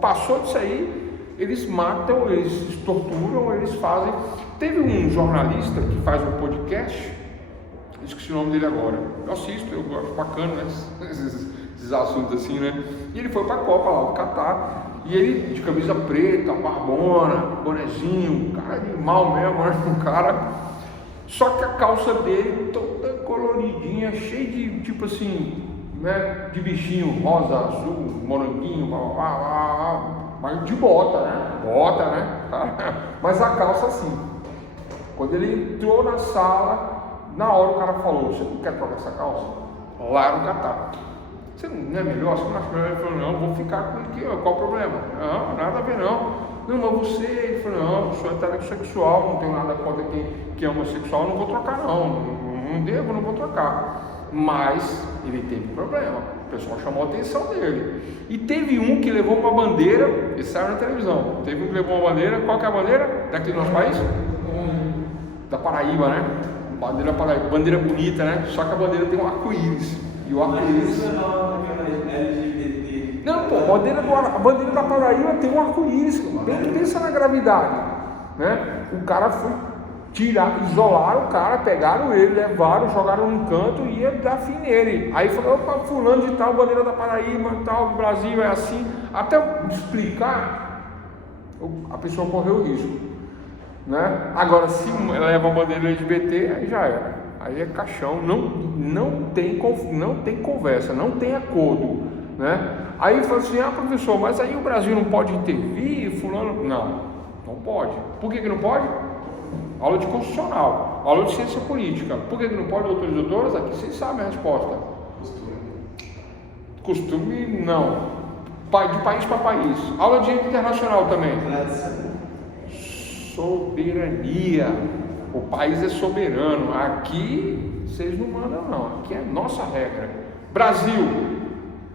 Passou disso aí, eles matam, eles torturam, eles fazem. Teve um jornalista que faz um podcast, esqueci o nome dele agora. Eu assisto, eu acho bacana, né? Esses assuntos assim, né? E ele foi para a Copa lá do Catar. E ele de camisa preta, barbona, bonezinho, cara de mal mesmo, né? Um cara. Só que a calça dele toda coloridinha, cheia de tipo assim, né? De bichinho, rosa, azul, moranguinho, mas de bota, né? Bota, né? Mas a calça assim. Quando ele entrou na sala, na hora o cara falou: você não quer trocar essa calça? Lá no Catar. Você não é melhor? Você não acha melhor? Ele falou: não, vou ficar com aqui, qual o problema? Não, nada a ver não. Não, mas você, ele falou: não, eu sou heterossexual, não tenho nada contra quem é homossexual, não vou trocar não vou trocar. Mas ele teve problema, o pessoal chamou a atenção dele. E teve um que levou uma bandeira, ele saiu na televisão, teve um que levou uma bandeira, qual que é a bandeira daqui do nosso país? Da Paraíba, né? Bandeira Paraíba, bandeira bonita, né? Só que a bandeira tem um arco-íris. E o arco-íris. Não, pô, a bandeira da Paraíba tem um arco-íris. Pensa na gravidade, né? O cara foi isolaram o cara, pegaram ele, levaram, jogaram num canto e ia dar fim nele. Aí falou: opa, fulano de tal, bandeira da Paraíba, tal, do Brasil é assim. Até explicar, a pessoa correu risco, né? Agora, se leva a bandeira LGBT, aí já era. Aí é caixão, não tem conversa, não tem acordo, né? Aí falou assim: professor, mas aí o Brasil não pode intervir, fulano? Não pode. Por que não pode? Aula de constitucional, aula de ciência política. Por que não pode, doutores e doutoras? Aqui vocês sabem a resposta. Costume não. De país para país. Aula de direito internacional também. Soberania. O país é soberano. Aqui vocês não mandam não. Aqui é nossa regra. Brasil.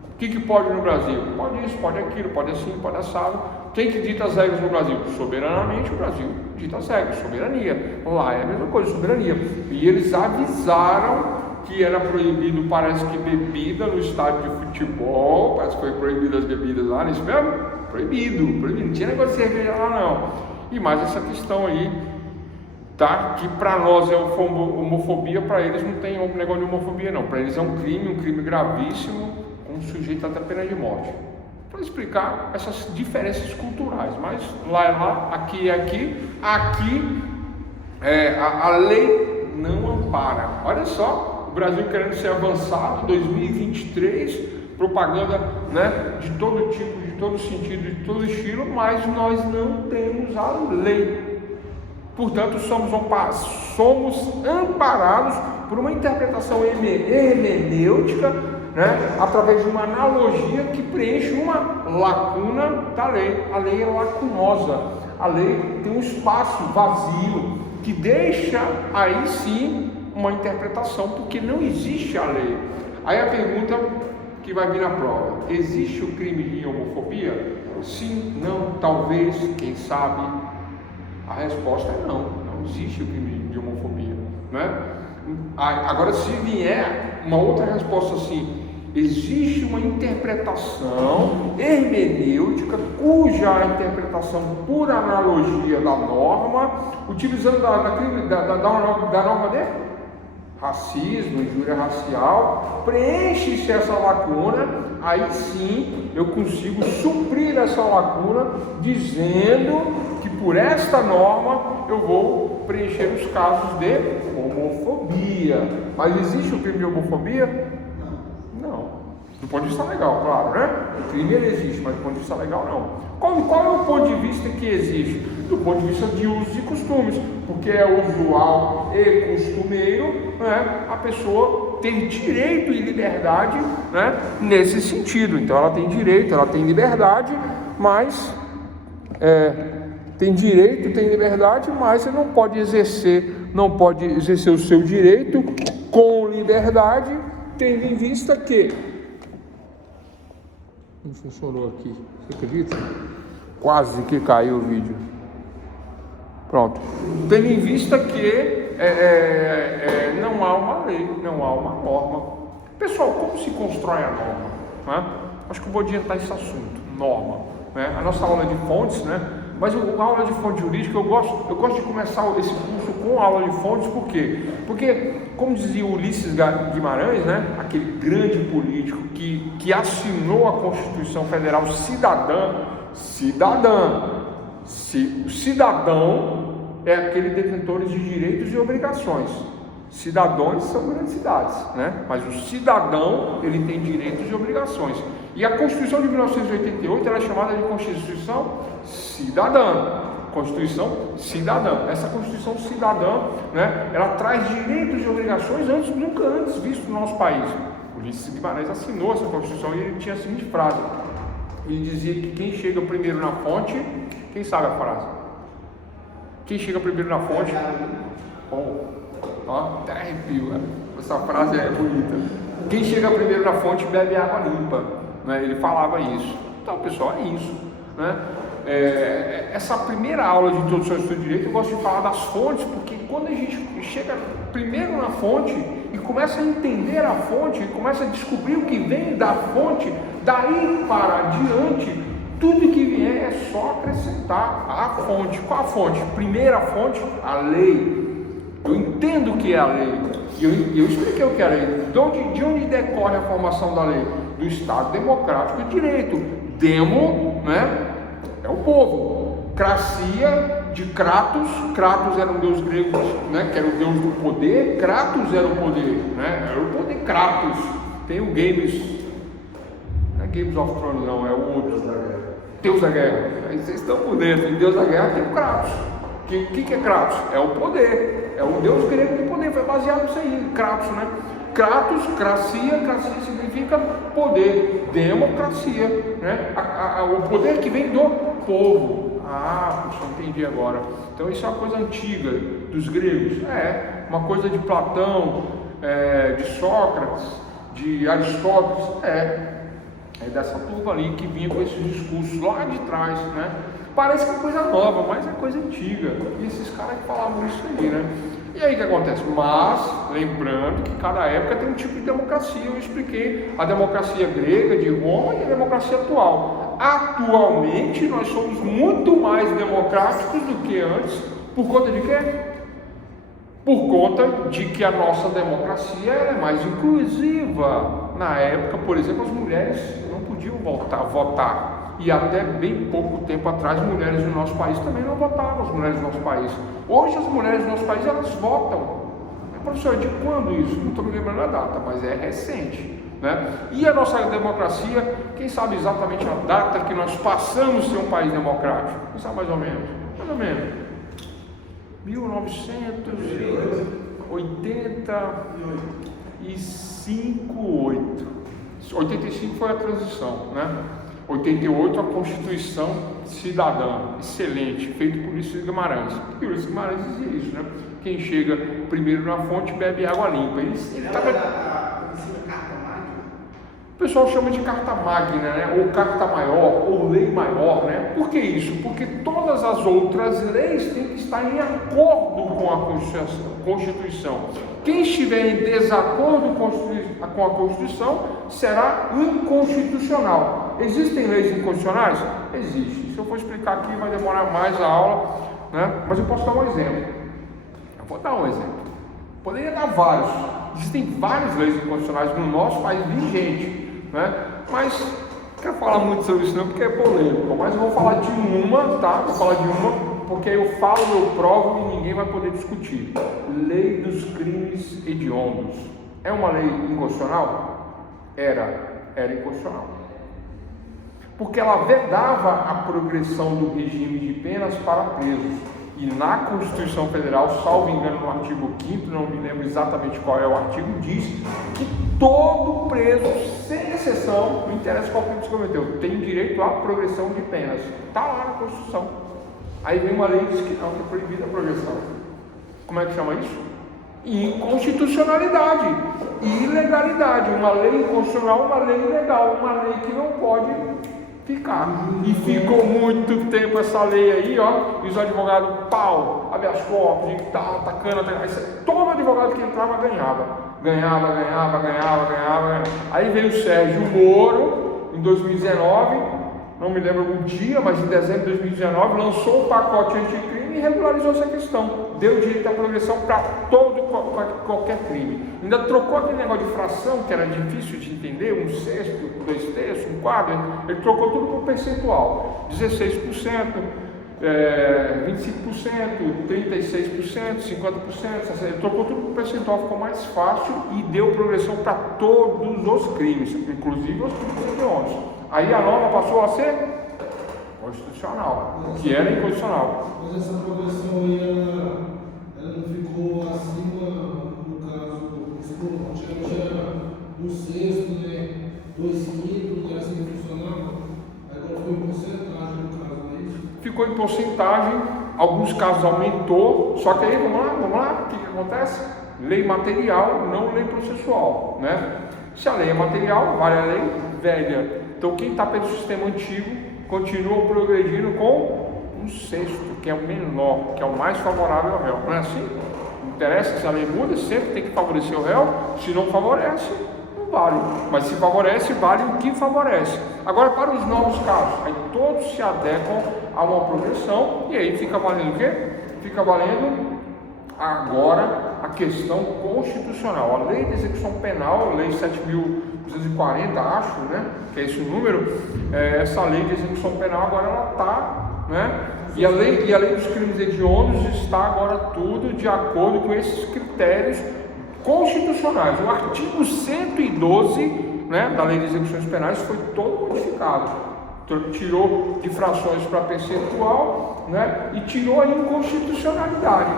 O que pode no Brasil? Pode isso, pode aquilo, pode assim, pode assado. Quem que dita as regras no Brasil? Soberanamente o Brasil dita as regras, soberania. Lá é a mesma coisa, soberania. E eles avisaram que era proibido, parece que bebida no estádio de futebol, parece que foi proibido as bebidas lá, não é isso mesmo? Proibido, não tinha negócio de cerveja lá não. E mais essa questão aí, tá? Que para nós é homofobia, para eles não tem um negócio de homofobia não. Para eles é um crime gravíssimo, sujeito até pena de morte. Para explicar essas diferenças culturais, mas lá é lá, aqui é aqui, a lei não ampara. Olha só, o Brasil querendo ser avançado, 2023, propaganda, né, de todo tipo, de todo sentido, de todo estilo, mas nós não temos a lei. Portanto, somos amparados por uma interpretação hermenêutica, né, através de uma analogia que preenche uma lacuna da lei. A lei é lacunosa, a lei tem um espaço vazio que deixa aí sim uma interpretação, porque não existe a lei. Aí a pergunta que vai vir na prova: existe o crime de homofobia? Sim, não, talvez, quem sabe? A resposta é não, não existe o crime de homofobia, né? Agora, se vier uma outra resposta assim, existe uma interpretação hermenêutica, cuja interpretação por analogia da norma, utilizando da norma de racismo, injúria racial, preenche-se essa lacuna, aí sim eu consigo suprir essa lacuna, dizendo que por esta norma eu vou preencher os casos de homofobia. Mas existe o crime de homofobia? Não. Do ponto de vista legal, claro, né? O crime ele existe, mas do ponto de vista legal não. Qual é o ponto de vista que existe? Do ponto de vista de usos e costumes, porque é usual e costumeiro, né, a pessoa ter direito e liberdade, né, nesse sentido. Então ela tem direito, ela tem liberdade, mas tem direito, tem liberdade, mas você não pode exercer o seu direito com liberdade, tendo em vista que não funcionou aqui, você acredita? Quase que caiu o vídeo. Pronto. Tendo em vista que não há uma lei, não há uma norma. Pessoal, como se constrói a norma? Né? Acho que eu vou adiantar esse assunto, norma. Né? A nossa aula de fontes, né? Mas a aula de fonte jurídica, eu gosto de começar esse curso com a aula de fontes, por quê? Porque, como dizia Ulisses Guimarães, né, aquele grande político que assinou a Constituição Federal o cidadão é aquele detentor de direitos e obrigações. Cidadãos são grandes cidades, né? Mas o cidadão, ele tem direitos e obrigações. E a Constituição de 1988 ela é chamada de Constituição Cidadã. Constituição Cidadã. Essa Constituição Cidadã, né, ela traz direitos e obrigações nunca antes visto no nosso país. Ulisses Guimarães assinou essa Constituição e ele tinha a seguinte frase. Ele dizia que quem chega primeiro na fonte, quem sabe a frase? Quem chega primeiro na fonte? Até arrepio, né? Essa frase é bonita. Quem chega primeiro na fonte bebe água limpa, né? Ele falava isso. Então, pessoal, é isso, né? Essa primeira aula de introdução ao estudo de direito, eu gosto de falar das fontes, porque quando a gente chega primeiro na fonte e começa a entender a fonte, e começa a descobrir o que vem da fonte, daí para diante, tudo que vier é só acrescentar a fonte. Qual a fonte? Primeira fonte, a lei. Eu entendo o que é a lei, e eu expliquei o que é a lei. De onde decorre a formação da lei? Do Estado democrático de direito. Demo, né, é o povo. Cracia, de Kratos. Kratos era um deus grego, né, que era o deus do poder. Kratos era o poder, né, era o poder Kratos. Tem o Games, não é Games of Thrones não, é o outro. Deus da Guerra. Aí vocês estão por dentro. Em Deus da Guerra tem o Kratos. O que é Kratos? É o poder. É o deus grego do poder. Foi baseado nisso aí. Kratos, né? Kratos, cracia significa poder. Democracia, né? O poder que vem do povo. Puxa, entendi agora. Então isso é uma coisa antiga dos gregos. Uma coisa de Platão, de Sócrates, de Aristóteles. É dessa turma ali que vinha com esses discursos lá de trás, né? Parece que é coisa nova, mas é coisa antiga. E esses caras que falavam isso aí, né? E aí o que acontece? Mas, lembrando que cada época tem um tipo de democracia. Eu expliquei a democracia grega de Roma e a democracia atual. Atualmente nós somos muito mais democráticos do que antes. Por conta de quê? Por conta de que a nossa democracia é mais inclusiva. Na época, por exemplo, as mulheres não podiam votar. E até bem pouco tempo atrás, mulheres do nosso país também não votavam, as mulheres do nosso país. Hoje as mulheres do nosso país, elas votam. Professor, de quando isso? Não estou me lembrando a data, mas é recente, né? E a nossa democracia, quem sabe exatamente a data que nós passamos a ser um país democrático? Quem sabe mais ou menos? Mais ou menos. 1985, 8. 85 foi a transição, né? 88 a Constituição Cidadã, excelente, feito por Ulisses Guimarães. Porque Ulisses Guimarães dizia isso, né? Quem chega primeiro na fonte bebe água limpa. Ele tava... O pessoal chama de carta magna, né? Ou carta maior, ou lei maior, né? Por que isso? Porque todas as outras leis têm que estar em acordo com a Constituição. Quem estiver em desacordo com a Constituição será inconstitucional. Existem leis inconstitucionais? Existe. Se eu for explicar aqui vai demorar mais a aula, né? Mas eu posso dar um exemplo. Eu vou dar um exemplo. Poderia dar vários. Existem várias leis inconstitucionais no nosso país vigente, né? Mas não quero falar muito sobre isso não, porque é polêmico. Mas eu vou falar de uma, tá? Vou falar de uma, porque eu falo, eu provo e ninguém vai poder discutir. Lei dos crimes hediondos. É uma lei inconstitucional? Era inconstitucional. Porque ela vedava a progressão do regime de penas para presos. E na Constituição Federal, salvo engano, no artigo 5º, não me lembro exatamente qual é o artigo, diz que todo preso, sem exceção, não interessa qual crime se cometeu, tem direito à progressão de penas. Está lá na Constituição. Aí vem uma lei e diz que não, que é proibida a progressão. Como é que chama isso? Inconstitucionalidade, ilegalidade. Uma lei inconstitucional, uma lei ilegal, uma lei que não pode ficar. E ficou muito tempo essa lei aí, ó, e os advogados, pau, habeas corpus, e tal, atacando. Todo advogado que entrava ganhava. Aí veio o Sérgio Moro, em 2019, não me lembro o dia, mas em dezembro de 2019, lançou um pacote anticrime e regularizou essa questão. Deu direito à progressão para qualquer crime. Ainda trocou aquele negócio de fração, que era difícil de entender, 1/6, 2/3, 1/4, ele trocou tudo por percentual. 16%, 25%, 36%, 50%, ele trocou tudo por percentual, ficou mais fácil e deu progressão para todos os crimes, inclusive os crimes hediondos. Aí a norma passou a ser constitucional, que era inconstitucional. Mas essa progressão aí, ela não ficou acima, no caso, antigamente era 1/6, né? 2/5, né? Assim funcionava. Agora foi em porcentagem, no caso, não é isso? Ficou em porcentagem, alguns casos aumentou, só que aí, vamos lá, o que acontece? Lei material, não lei processual, né? Se a lei é material, vale a lei velha. Então quem está pelo sistema antigo continua progredindo com 1/6, que é o menor, que é o mais favorável ao réu. Não é assim? Não interessa se a lei muda, sempre tem que favorecer o réu. Se não favorece, não vale. Mas se favorece, vale o que favorece. Agora, para os novos casos, aí todos se adequam a uma progressão e aí fica valendo o quê? Fica valendo agora a questão constitucional. A lei de execução penal, lei 7.240, acho, né? Que é esse o número. Essa lei de execução penal agora ela está, né? E a lei dos crimes hediondos está agora tudo de acordo com esses critérios constitucionais. O artigo 112, né, da lei de execuções penais foi todo modificado. Tirou de frações para percentual, né, e tirou a inconstitucionalidade.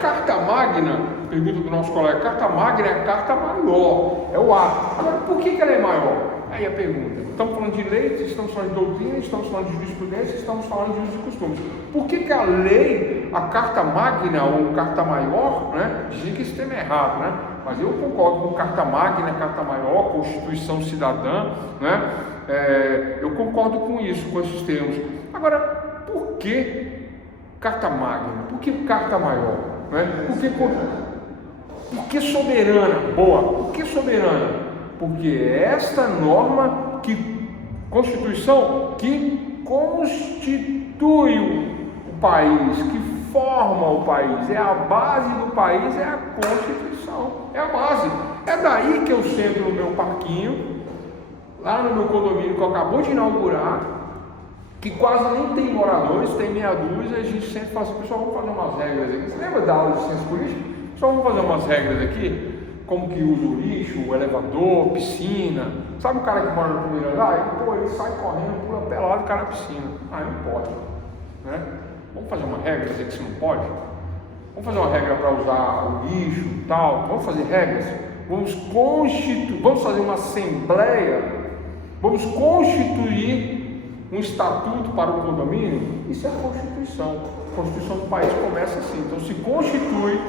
Carta magna, pergunta do nosso colega, carta magna é a carta maior, é o ato. Agora, por que ela é maior? Aí a pergunta. Estamos falando de leis, estamos falando de doutrina, estamos falando de jurisprudência, estamos falando de usos e costumes. Por que a lei, a carta magna ou carta maior, né, dizem que esse termo é errado, né? Mas eu concordo com carta magna, carta maior, Constituição Cidadã, né? Eu concordo com isso, com esses termos. Agora, por que carta magna? Por que carta maior? Né? Por que soberana? Boa, por que soberana? Porque esta norma, Constituição, que constitui o país, que forma o país, é a base do país, é a Constituição, é a base. É daí que eu sento no meu parquinho, lá no meu condomínio que eu acabou de inaugurar, que quase nem tem moradores, tem meia dúzia, a gente sempre fala assim, pessoal, vamos fazer umas regras aqui. Você lembra da aula de ciência política? Pessoal, vamos fazer umas regras aqui, como que usa o lixo, o elevador, piscina. Sabe o cara que mora no primeiro andar? Ele sai correndo, pula pelado, cai na piscina. Não pode, né? Vamos fazer uma regra, dizer que isso não pode? Vamos fazer uma regra para usar o lixo e tal? Vamos fazer regras? vamos fazer uma assembleia, vamos constituir um estatuto para o condomínio. Isso é a Constituição. A Constituição do país começa assim. Então se constitui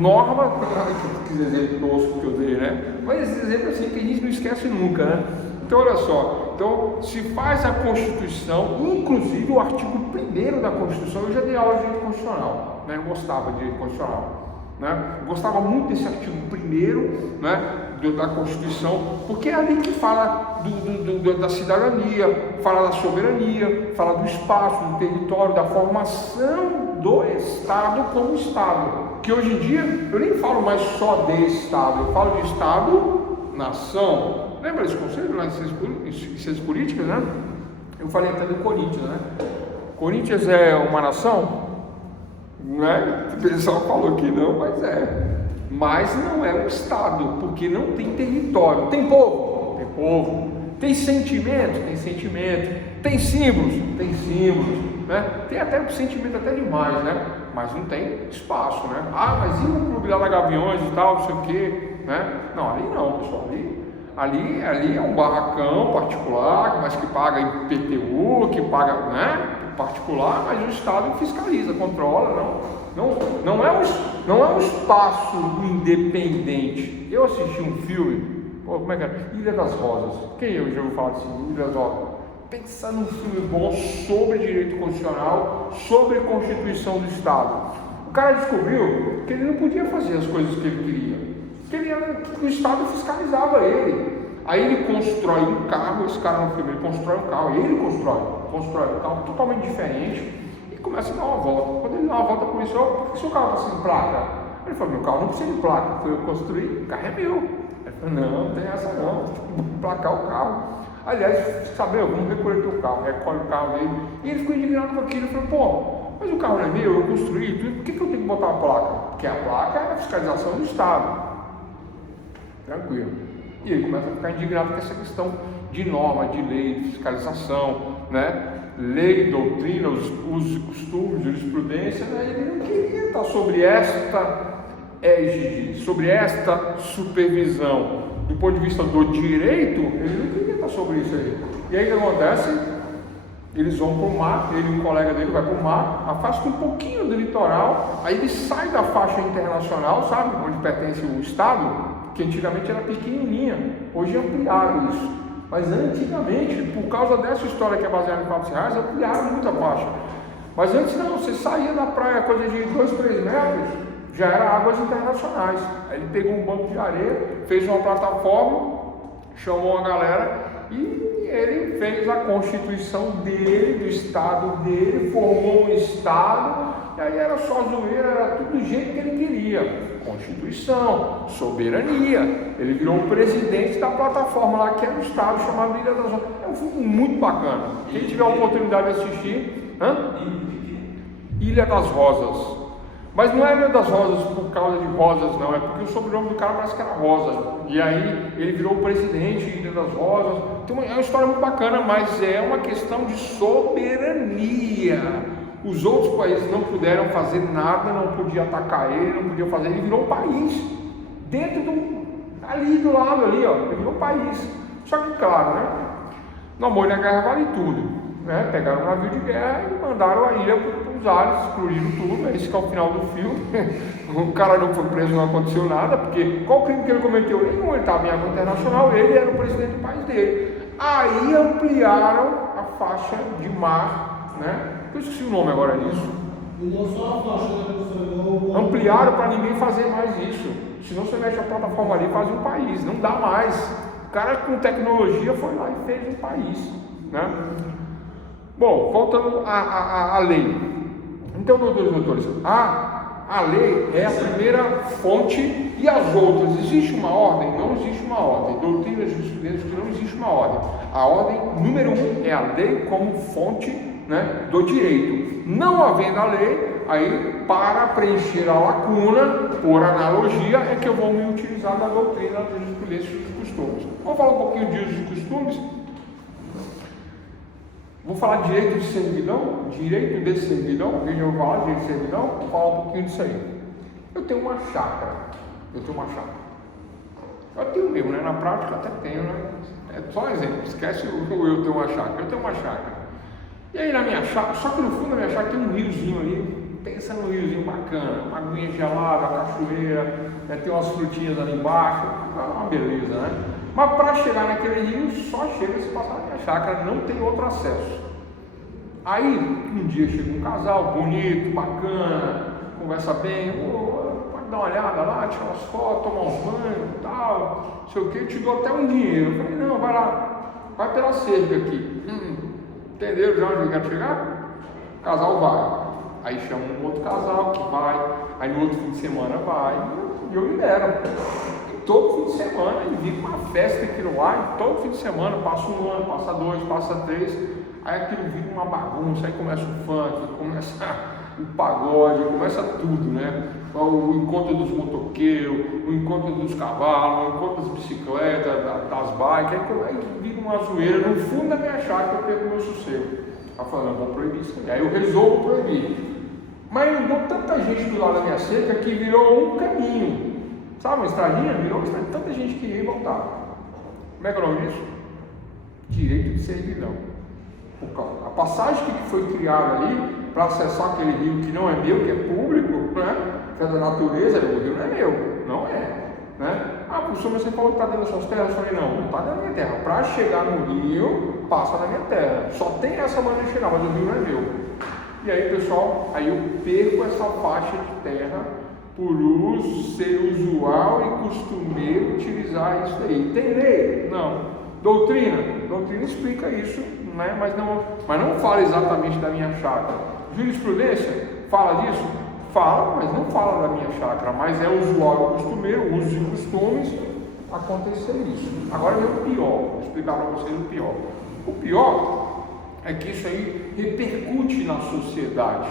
norma, que exemplo tosco que eu dei, né? Mas esse exemplo assim que a gente não esquece nunca, né? Então olha só, então se faz a Constituição, inclusive o artigo 1º da Constituição. Eu já dei aula de direito constitucional, né? Eu gostava de direito constitucional, né? Eu gostava muito desse artigo 1º, né, da Constituição, porque é ali que fala da cidadania, fala da soberania, fala do espaço, do território, da formação do Estado como Estado. Que hoje em dia eu nem falo mais só de Estado, eu falo de Estado-nação. Lembra desse conceito lá em ciências políticas, né? Eu falei até do Corinthians, né? Corinthians é uma nação? Não é? O pessoal falou que não, mas é. Mas não é um Estado, porque não tem território. Tem povo? Tem povo. Tem sentimento? Tem sentimento. Tem símbolos? Tem símbolos. Né? Tem até sentimento até demais, né? Mas não tem espaço, né? Ah, mas e no clube lá da Gaviões e tal, não sei o quê, né? Não, ali não, pessoal. Ali é um barracão particular, mas que paga IPTU, que paga, né? Particular, mas o Estado fiscaliza, controla, não é um espaço independente. Eu assisti um filme, como é que é? Ilha das Rosas. Quem eu já ouviu falar assim? Ilha das Rosas. Pensa num filme bom sobre direito constitucional, sobre Constituição do Estado. O cara descobriu que ele não podia fazer as coisas que ele queria, que o Estado fiscalizava ele. Aí ele constrói um carro, esse cara no filme, ele constrói um carro, ele constrói um carro totalmente diferente e começa a dar uma volta. Quando ele dá uma volta, a polícia, por que seu carro está sem placa? Ele falou, meu carro não precisa de placa, foi eu construí, o carro é meu. Ele falou, não tem essa não, tem que placar o carro. Aliás, sabe, vamos recolher o carro, recolhe o carro dele. E ele ficou indignado com aquilo, ele falou, pô, mas o carro não é meu, eu construí tudo, por que eu tenho que botar a placa? Porque a placa é a fiscalização do Estado. Tranquilo. E ele começa a ficar indignado com essa questão de norma, de lei, de fiscalização, né? Lei, doutrina, os costumes, jurisprudência, né? Ele não queria estar sobre esta égide, sobre esta supervisão. Do ponto de vista do direito, ele não queria estar sobre isso aí. E aí o que acontece? Eles vão para o mar, ele e um colega dele vai para o mar, afasta um pouquinho do litoral, aí ele sai da faixa internacional, sabe? Onde pertence o Estado, que antigamente era pequenininha, hoje ampliaram isso. Mas antigamente, por causa dessa história que é baseada em fatos reais, ampliaram muito a faixa. Mas antes não, você saía da praia coisa de 2, 3 metros, já era águas internacionais. Aí ele pegou um banco de areia, fez uma plataforma, chamou uma galera e ele fez a constituição dele, do Estado dele, formou um Estado, e aí era só zoeira, era tudo do jeito que ele queria. Constituição, soberania. Ele virou o presidente da plataforma lá, que era um Estado chamado Ilha das Rosas. É um filme muito bacana. Quem tiver a oportunidade de assistir, Ilha das Rosas. Mas não é Ilha das Rosas por causa de rosas, não. É porque o sobrenome do cara parece que era Rosa. E aí ele virou o presidente de Ilha das Rosas. Então é uma história muito bacana, mas é uma questão de soberania. Os outros países não puderam fazer nada, não podia atacar ele, não podia fazer. Ele virou um país. Ali do lado, ali, ó. Ele virou um país. Só que, claro, né? No amor e na guerra vale tudo. Né? Pegaram um navio de guerra e mandaram a ilha para os ares, excluíram tudo. Esse que é o final do filme. O cara não foi preso, não aconteceu nada, porque qual crime que ele cometeu? Nenhum, ele estava em água internacional, ele era o presidente do país dele. Aí ampliaram a faixa de mar, né? Eu esqueci o nome agora disso. Ampliaram para ninguém fazer mais isso. Senão você mexe a plataforma ali e faz um país. Não dá mais. O cara com tecnologia foi lá e fez um país, né? Bom, voltando à lei. Então, doutores, a lei é a primeira fonte e as outras. Existe uma ordem? Não existe uma ordem. Doutrina e jurisprudência que não existe uma ordem. A ordem número 1 é a lei como fonte, né, do direito. Não havendo a lei, aí para preencher a lacuna, por analogia, é que eu vou me utilizar da doutrina da jurisprudência e dos costumes. Vamos falar um pouquinho de usos e costumes? Vou falar de direito de servidão, direito de servidão, alguém já ouviu falar de direito de servidão? Vou falar um pouquinho disso aí. Eu tenho uma chácara, Eu tenho mesmo, né? Na prática até tenho, né? É só um exemplo, esquece o eu ter uma chácara. Eu tenho uma chácara. E aí na minha chácara, só que no fundo da minha chácara tem um riozinho ali, pensa num riozinho bacana, uma aguinha gelada, uma cachoeira, né? Tem umas frutinhas ali embaixo, uma beleza, né? Mas para chegar naquele rio, só chega se passar na minha chácara, não tem outro acesso. Aí um dia chega um casal bonito, bacana, conversa bem, pode dar uma olhada lá, tirar umas fotos, tomar uns banhos e tal, não sei o que, te dou até um dinheiro. Eu falei, não, vai lá, vai pela cerca aqui. Entenderam já onde eu quero chegar? O casal vai. Aí chama um outro casal que vai, aí no outro fim de semana vai, e eu libero. E todo fim de semana, e vive uma festa aquilo lá, e todo fim de semana, passa um ano, passa dois, passa três, aí aquilo vira uma bagunça, aí começa o funk, começa o pagode, começa tudo, né? O encontro dos motoqueiros, o encontro dos cavalos, o encontro das bicicletas, das bikes, aí vira uma zoeira, no fundo da minha chácara eu perco o meu sossego. Ela falou, vou proibir isso aí. Aí eu resolvo proibir. Mas andou tanta gente do lado da minha cerca que virou um caminho. Sabe, uma estradinha? Virou uma estradinha. Tanta gente que ia e voltava. Como é que é o nome disso? Direito de servidão. A passagem que foi criada ali para acessar aquele rio que não é meu, que é público, né? Que é da natureza, o rio não é meu, não é. Né? Ah, professor, mas você falou que está dentro das suas terras? Eu falei, não está dentro da minha terra. Para chegar no rio, passa na minha terra. Só tem essa maneira de chegar, mas o rio não é meu. E aí, pessoal, aí eu perco essa faixa de terra por uso, ser usual e costumeiro utilizar isso aí. Tem lei? Não. Doutrina? Doutrina explica isso, né? mas não fala exatamente da minha chácara. Jurisprudência? Fala disso? Fala, mas não fala da minha chácara, mas é usual e costumeiro, usos e costumes, acontecer isso. Agora vem o pior, vou explicar para vocês o pior. O pior é que isso aí repercute na sociedade.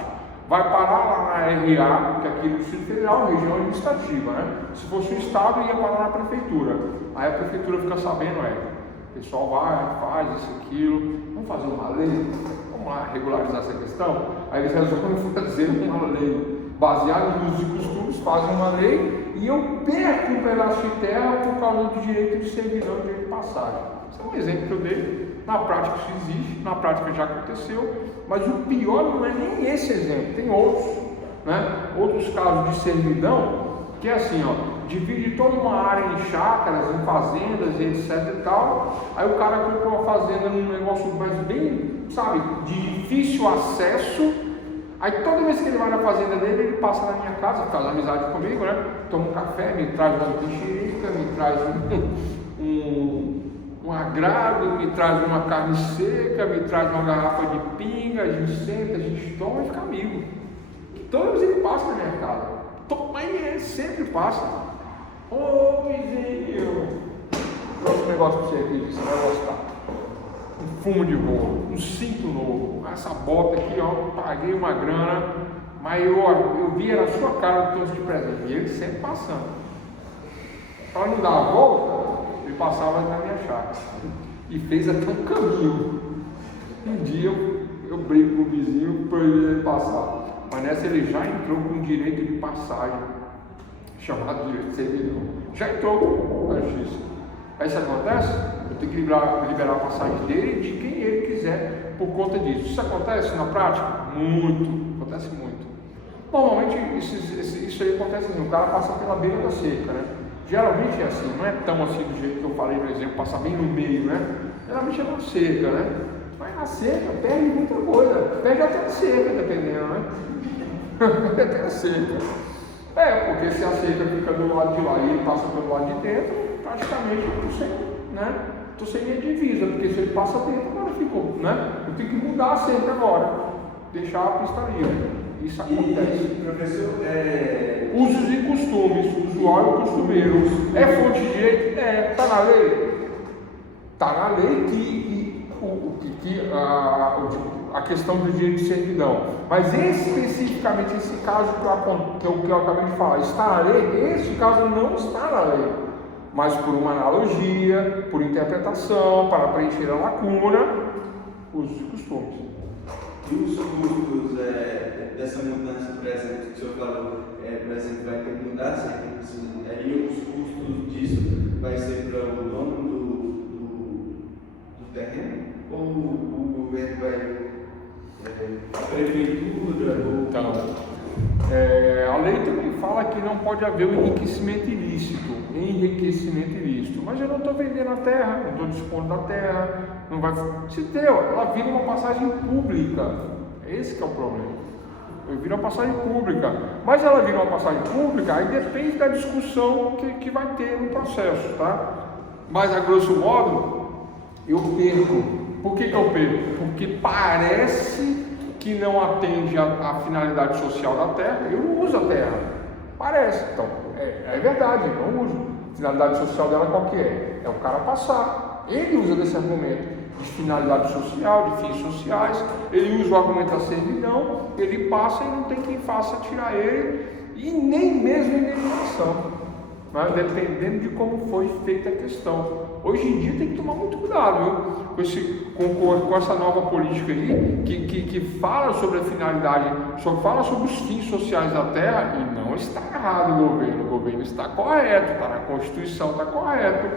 Vai parar lá na RA, porque aqui no Distrito Federal, região administrativa, né? Se fosse o Estado, ia parar na Prefeitura. Aí a Prefeitura fica sabendo, o pessoal vai, faz isso, aquilo, vamos fazer uma lei, vamos lá regularizar essa questão. Aí eles resolvem fazer uma lei baseada nos usos e costumes, fazem uma lei e eu perco um pedaço de terra por causa do direito de servidão, direito de passagem. Isso é um exemplo que eu dei. Na prática isso existe, na prática já aconteceu, mas o pior não é nem esse exemplo, tem outros, né? Outros casos de servidão, que é assim, divide toda uma área em chácaras, em fazendas, etc e tal, aí o cara comprou uma fazenda num negócio mais bem, sabe, de difícil acesso, aí toda vez que ele vai na fazenda dele, ele passa na minha casa, faz amizade comigo, né? Toma um café, me traz uma mexerica, me traz um agrado, me traz uma carne seca, me traz uma garrafa de pinga, a gente senta, a gente toma e fica amigo. E toda vez ele passa na minha casa. Mas ele sempre passa. Ô, vizinho, trouxe um negócio para você aqui, você vai gostar. Um fumo de rolo, um cinto novo, essa bota aqui, paguei uma grana, mas eu vi era a sua cara que trouxe de presente. E ele sempre passando. Para não dar a volta, ele passava na minha chácara e fez até um caminho. Um dia eu brigo com o vizinho para ele passar, mas nessa ele já entrou com direito de passagem, chamado direito de servidão. Já entrou na justiça. Aí isso acontece? Eu tenho que liberar a passagem dele de quem ele quiser por conta disso. Isso acontece na prática? Muito, acontece muito. Normalmente isso aí acontece assim, o cara passa pela beira da cerca, né? Geralmente é assim, não é tão assim do jeito que eu falei no exemplo, passar bem no meio, né? Geralmente é na cerca, né? Mas na cerca perde muita coisa, perde até a cerca, dependendo, né? Perde até a cerca. Porque se a cerca fica do lado de lá e ele passa pelo lado de dentro, praticamente eu estou sem minha divisa, porque se ele passa dentro, agora ficou, né? Eu tenho que mudar a cerca agora, deixar a pista livre. Isso acontece. E, professor, usos e costumes, usuário e costumeiro. É fonte de direito? Está na lei? Está na lei a questão do direito de servidão. Mas especificamente esse caso que eu acabei de falar, está na lei? Esse caso não está na lei. Mas por uma analogia, por interpretação, para preencher a lacuna, usos e costumes. E os custos dessa mudança, por exemplo, que o senhor falou, por exemplo, vai ter que mudar sempre, e os custos disso vai prefeitura ou... Então, a lei também fala que não pode haver um enriquecimento ilícito, mas eu não estou vendendo a terra, não estou dispondo da terra, não vai... Se deu, ela vira uma passagem pública, esse que é o problema. Vira uma passagem pública, mas ela vira uma passagem pública, aí depende da discussão que vai ter no processo, tá? Mas a grosso modo, eu perco. Por que eu perco? Porque parece que não atende a finalidade social da terra. Eu não uso a terra, parece. Então, é verdade, eu não uso. A finalidade social dela qual que é? É o cara passar. Ele usa desse argumento de finalidade social, de fins sociais, ele usa o argumento da servidão, ele passa e não tem quem faça tirar ele, e nem mesmo indenização, mas dependendo de como foi feita a questão. Hoje em dia tem que tomar muito cuidado, viu? Com essa nova política aí, que fala sobre a finalidade, só fala sobre os fins sociais da terra, e não está errado o governo está correto, está na Constituição, está correto.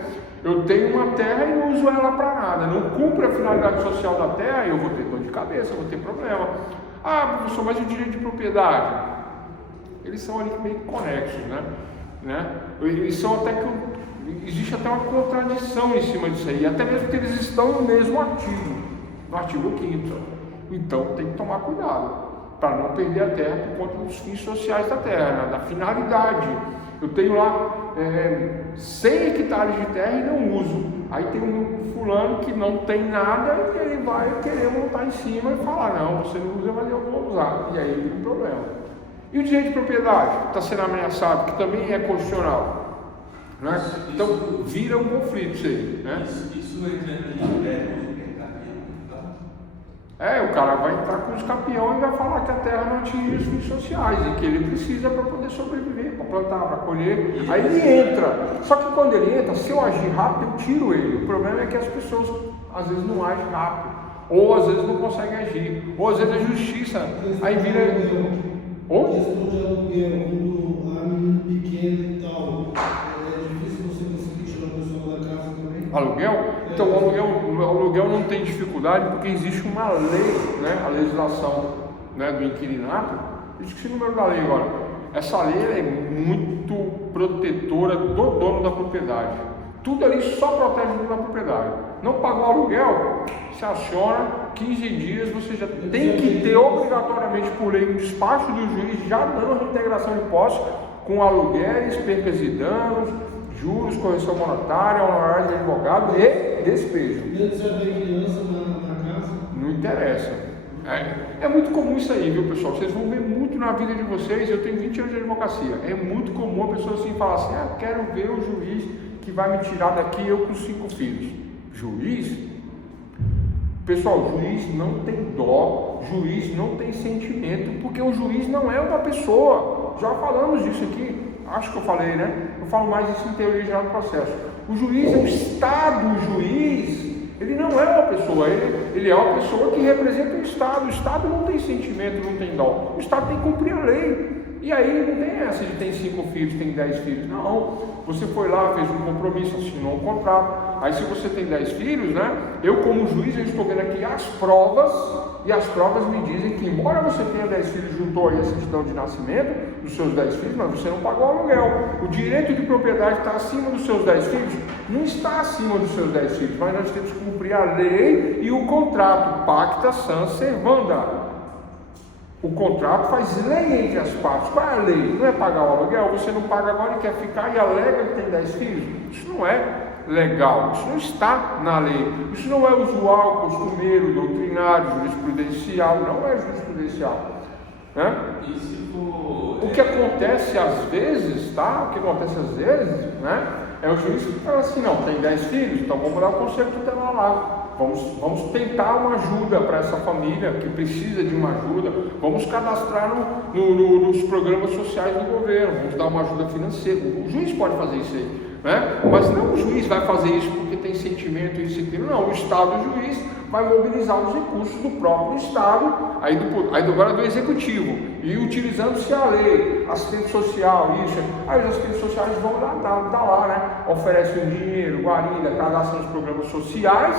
Eu tenho uma terra e não uso ela para nada, não cumpre a finalidade social da terra, eu vou ter dor de cabeça, vou ter problema. Ah, professor, mas o direito de propriedade? Eles são ali meio conexos, né? Eles são até que... Existe até uma contradição em cima disso aí, até mesmo que eles estão no mesmo artigo, no artigo 5º. Então tem que tomar cuidado para não perder a terra por conta dos fins sociais da terra, né? Da finalidade. Eu tenho lá 100 hectares de terra e não uso. Aí tem um fulano que não tem nada e ele vai querer montar em cima e falar, não, você não usa, mas eu vou usar. E aí tem um problema. E o direito de propriedade, que está sendo ameaçado, que também é constitucional. Né? Então vira um conflito isso aí, né? Isso entra em o cara vai entrar com os campeões e vai falar que a terra não atinge os fins sociais e que ele precisa para poder sobreviver, para plantar, para colher. Aí ele entra. Só que quando ele entra, se eu agir rápido, eu tiro ele. O problema é que as pessoas às vezes não agem rápido, ou às vezes não conseguem agir, ou às vezes a justiça aí vira. Questão de aluguel, quando há menino pequeno e tal, é difícil você conseguir tirar a pessoa da casa também? Aluguel? Então o aluguel não tem dificuldade porque existe uma lei, né? A legislação, né, do inquilinato. Eu esqueci o número da lei agora. Essa lei é muito protetora do dono da propriedade. Tudo ali só protege o dono da propriedade. Não pagou o aluguel, se aciona, 15 dias você já tem que ter obrigatoriamente por lei um despacho do juiz já dando reintegração de posse com aluguéis, percas e danos, juros, correção monetária, honorários de advogado e despejo. Dentro de haver criança na casa? Não interessa. É muito comum isso aí, viu, pessoal? Vocês vão ver muito na vida de vocês. Eu tenho 20 anos de advocacia. É muito comum a pessoa assim falar assim: quero ver o juiz que vai me tirar daqui, eu com 5 filhos. Juiz? Pessoal, juiz não tem dó, juiz não tem sentimento, porque o juiz não é uma pessoa. Já falamos disso aqui, acho que eu falei, né? Eu falo mais isso em teoria geral do processo. O juiz é o Estado, o juiz, ele não é uma pessoa, ele é uma pessoa que representa o Estado. O Estado não tem sentimento, não tem dó. O Estado tem que cumprir a lei. E aí não tem essa de tem 5 filhos, tem 10 filhos. Não, você foi lá, fez um compromisso, assinou um contrato. Aí se você tem 10 filhos, né? Eu como juiz, eu estou vendo aqui as provas, e as provas me dizem que embora você tenha 10 filhos, juntou aí a certidão de nascimento dos seus 10 filhos, mas você não pagou o aluguel. O direito de propriedade está acima dos seus 10 filhos? Não está acima dos seus 10 filhos, mas nós temos que cumprir a lei e o contrato, pacta sunt servanda. O contrato faz lei entre as partes. Qual é a lei? Não é pagar o aluguel, você não paga agora e quer ficar e alega que tem 10 filhos. Isso não é legal, isso não está na lei. Isso não é usual, costumeiro, doutrinário, jurisprudencial, não é jurisprudencial. Né? E se for... O que acontece às vezes, tá? O que acontece às vezes, né? É o juiz que fala assim, não, tem 10 filhos, então vamos dar o conselho tutelar lá. Vamos tentar uma ajuda para essa família que precisa de uma ajuda. Vamos cadastrar nos programas sociais do governo. Vamos dar uma ajuda financeira. O juiz pode fazer isso aí, né? Mas não o juiz vai fazer isso porque tem sentimento e disciplina. Não, o Estado, o juiz, vai mobilizar os recursos do próprio Estado, aí agora do Executivo, e utilizando-se a lei, assistente social, isso. Aí os assistentes sociais vão lá, né? Oferecem o dinheiro, guarida, cadastram nos programas sociais,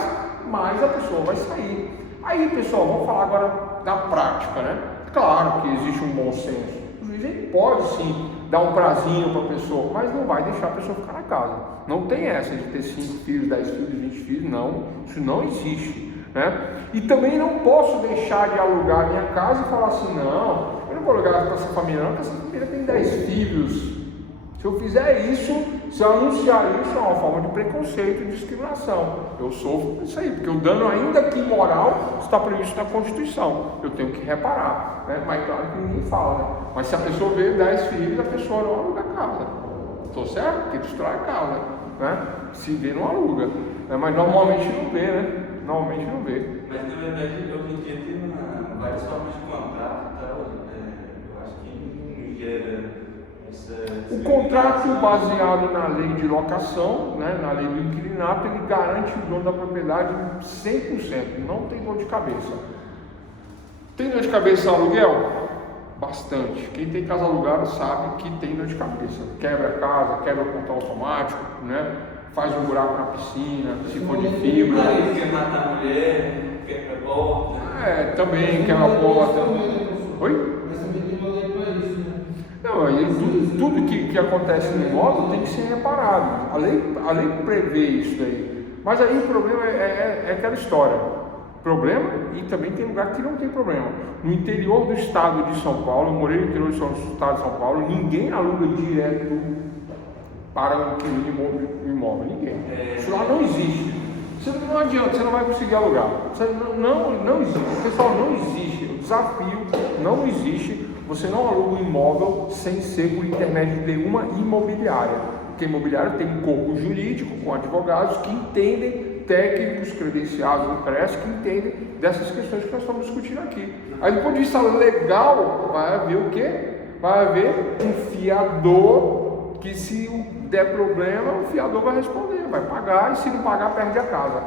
mas a pessoa vai sair. Aí, pessoal, vamos falar agora da prática, né? Claro que existe um bom senso. O juiz ele pode sim dar um prazinho para a pessoa, mas não vai deixar a pessoa ficar na casa. Não tem essa de ter 5 filhos, 10 filhos, 20 filhos, não. Isso não existe, né? E também não posso deixar de alugar a minha casa e falar assim, não, eu não vou alugar para essa família não, porque essa família tem 10 filhos. Se eu fizer isso, se eu anunciar isso, é uma forma de preconceito e discriminação. Eu sofro isso aí, porque o dano, ainda que imoral, está previsto na Constituição. Eu tenho que reparar, né? Mas claro que ninguém fala, né? Mas se a pessoa vê 10 filhos, a pessoa não aluga a casa. Estou certo? Porque destrói a casa, né? Se vê, não aluga. Né? Mas normalmente não vê, né? Normalmente não vê. Mas na verdade, hoje em dia tem várias formas de contrato e tal. Eu acho que não gera. O contrato baseado na lei de locação, né, na lei do inquilinato, ele garante o dono da propriedade 100%, não tem dor de cabeça. Tem dor de cabeça aluguel? Bastante. Quem tem casa alugada sabe que tem dor de cabeça. Quebra a casa, quebra o portão automático, né, faz um buraco na piscina, se for de fibra. Quer matar a mulher, quebra a porta. Também quebra a porta. Oi? Mas também tem uma lei para isso, né? Não, tudo que acontece no imóvel tem que ser reparado. A lei prevê isso daí. Mas aí o problema é aquela história. Problema, e também tem lugar que não tem problema. No interior do estado de São Paulo, eu morei no interior do estado de São Paulo, ninguém aluga direto para um inquilino imóvel. Ninguém. Isso lá não existe. Não adianta, você não vai conseguir alugar. Não existe. O pessoal, não existe. O desafio não existe. Você não aluga um imóvel sem ser por intermédio de uma imobiliária. Porque a imobiliária tem um corpo jurídico com advogados que entendem, técnicos credenciados no CRES, que entendem dessas questões que nós estamos discutindo aqui. Aí, do ponto de vista legal, vai haver o quê? Vai haver um fiador que, se der problema, o fiador vai responder, vai pagar, e se não pagar, perde a casa.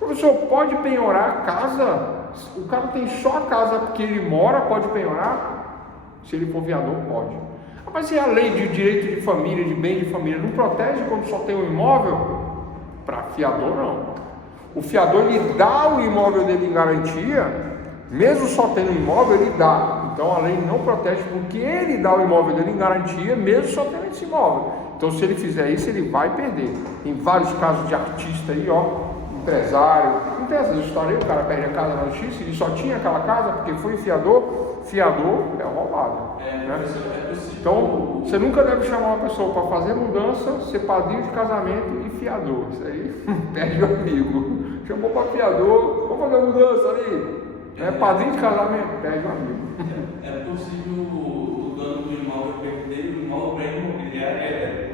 Professor, pode penhorar a casa? O cara tem só a casa que ele mora, pode penhorar? Se ele for fiador, pode. Mas e a lei de direito de família, de bem de família, não protege quando só tem um imóvel? Para fiador, não. O fiador, ele dá o imóvel dele em garantia, mesmo só tendo um imóvel, ele dá. Então a lei não protege porque ele dá o imóvel dele em garantia, mesmo só tendo esse imóvel. Então, se ele fizer isso, ele vai perder. Tem vários casos de artista aí, empresário. Não tem essas histórias aí, o cara perde a casa na justiça, ele só tinha aquela casa porque foi fiador é roubado. Né? Então, você nunca deve chamar uma pessoa para fazer mudança, ser padrinho de casamento e fiador. Isso aí perde o amigo. Chamou para fiador, vamos fazer mudança ali. Padrinho de casamento, perde o amigo. É possível o dono do imóvel perder o imóvel para imobiliária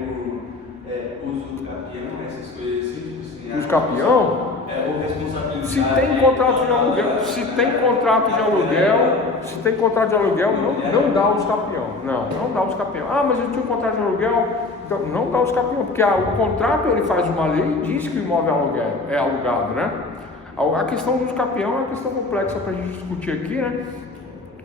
por uso do capião, essas coisas assim? Tipo assim, uso capião? Ou responsabilidade. Se tem contrato de aluguel, não dá os capião. Não dá os capião. Mas eu tinha um contrato de aluguel, então não dá os capião, porque o contrato, ele faz uma lei e diz que o imóvel é alugado, né? A questão dos capião é uma questão complexa para a gente discutir aqui, né?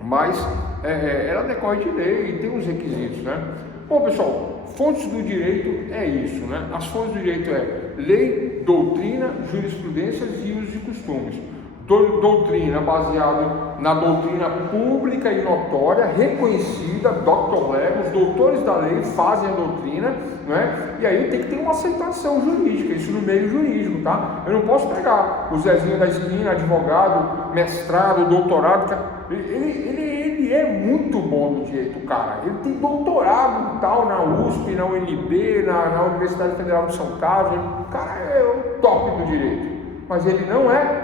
Mas ela decorre de lei e tem uns requisitos, né? Bom, pessoal, fontes do direito é isso, né? As fontes do direito lei, doutrina, jurisprudências e usos e costumes. Doutrina baseado na doutrina pública e notória, reconhecida, doctor legis, os doutores da lei fazem a doutrina, né? E aí tem que ter uma aceitação jurídica, isso no meio jurídico, tá? Eu não posso pegar o Zezinho da esquina, advogado, mestrado, doutorado, ele é muito bom no direito, cara. Ele tem doutorado e tal na USP, na UNB, na Universidade Federal de São Carlos. O cara é o top do direito, mas ele não é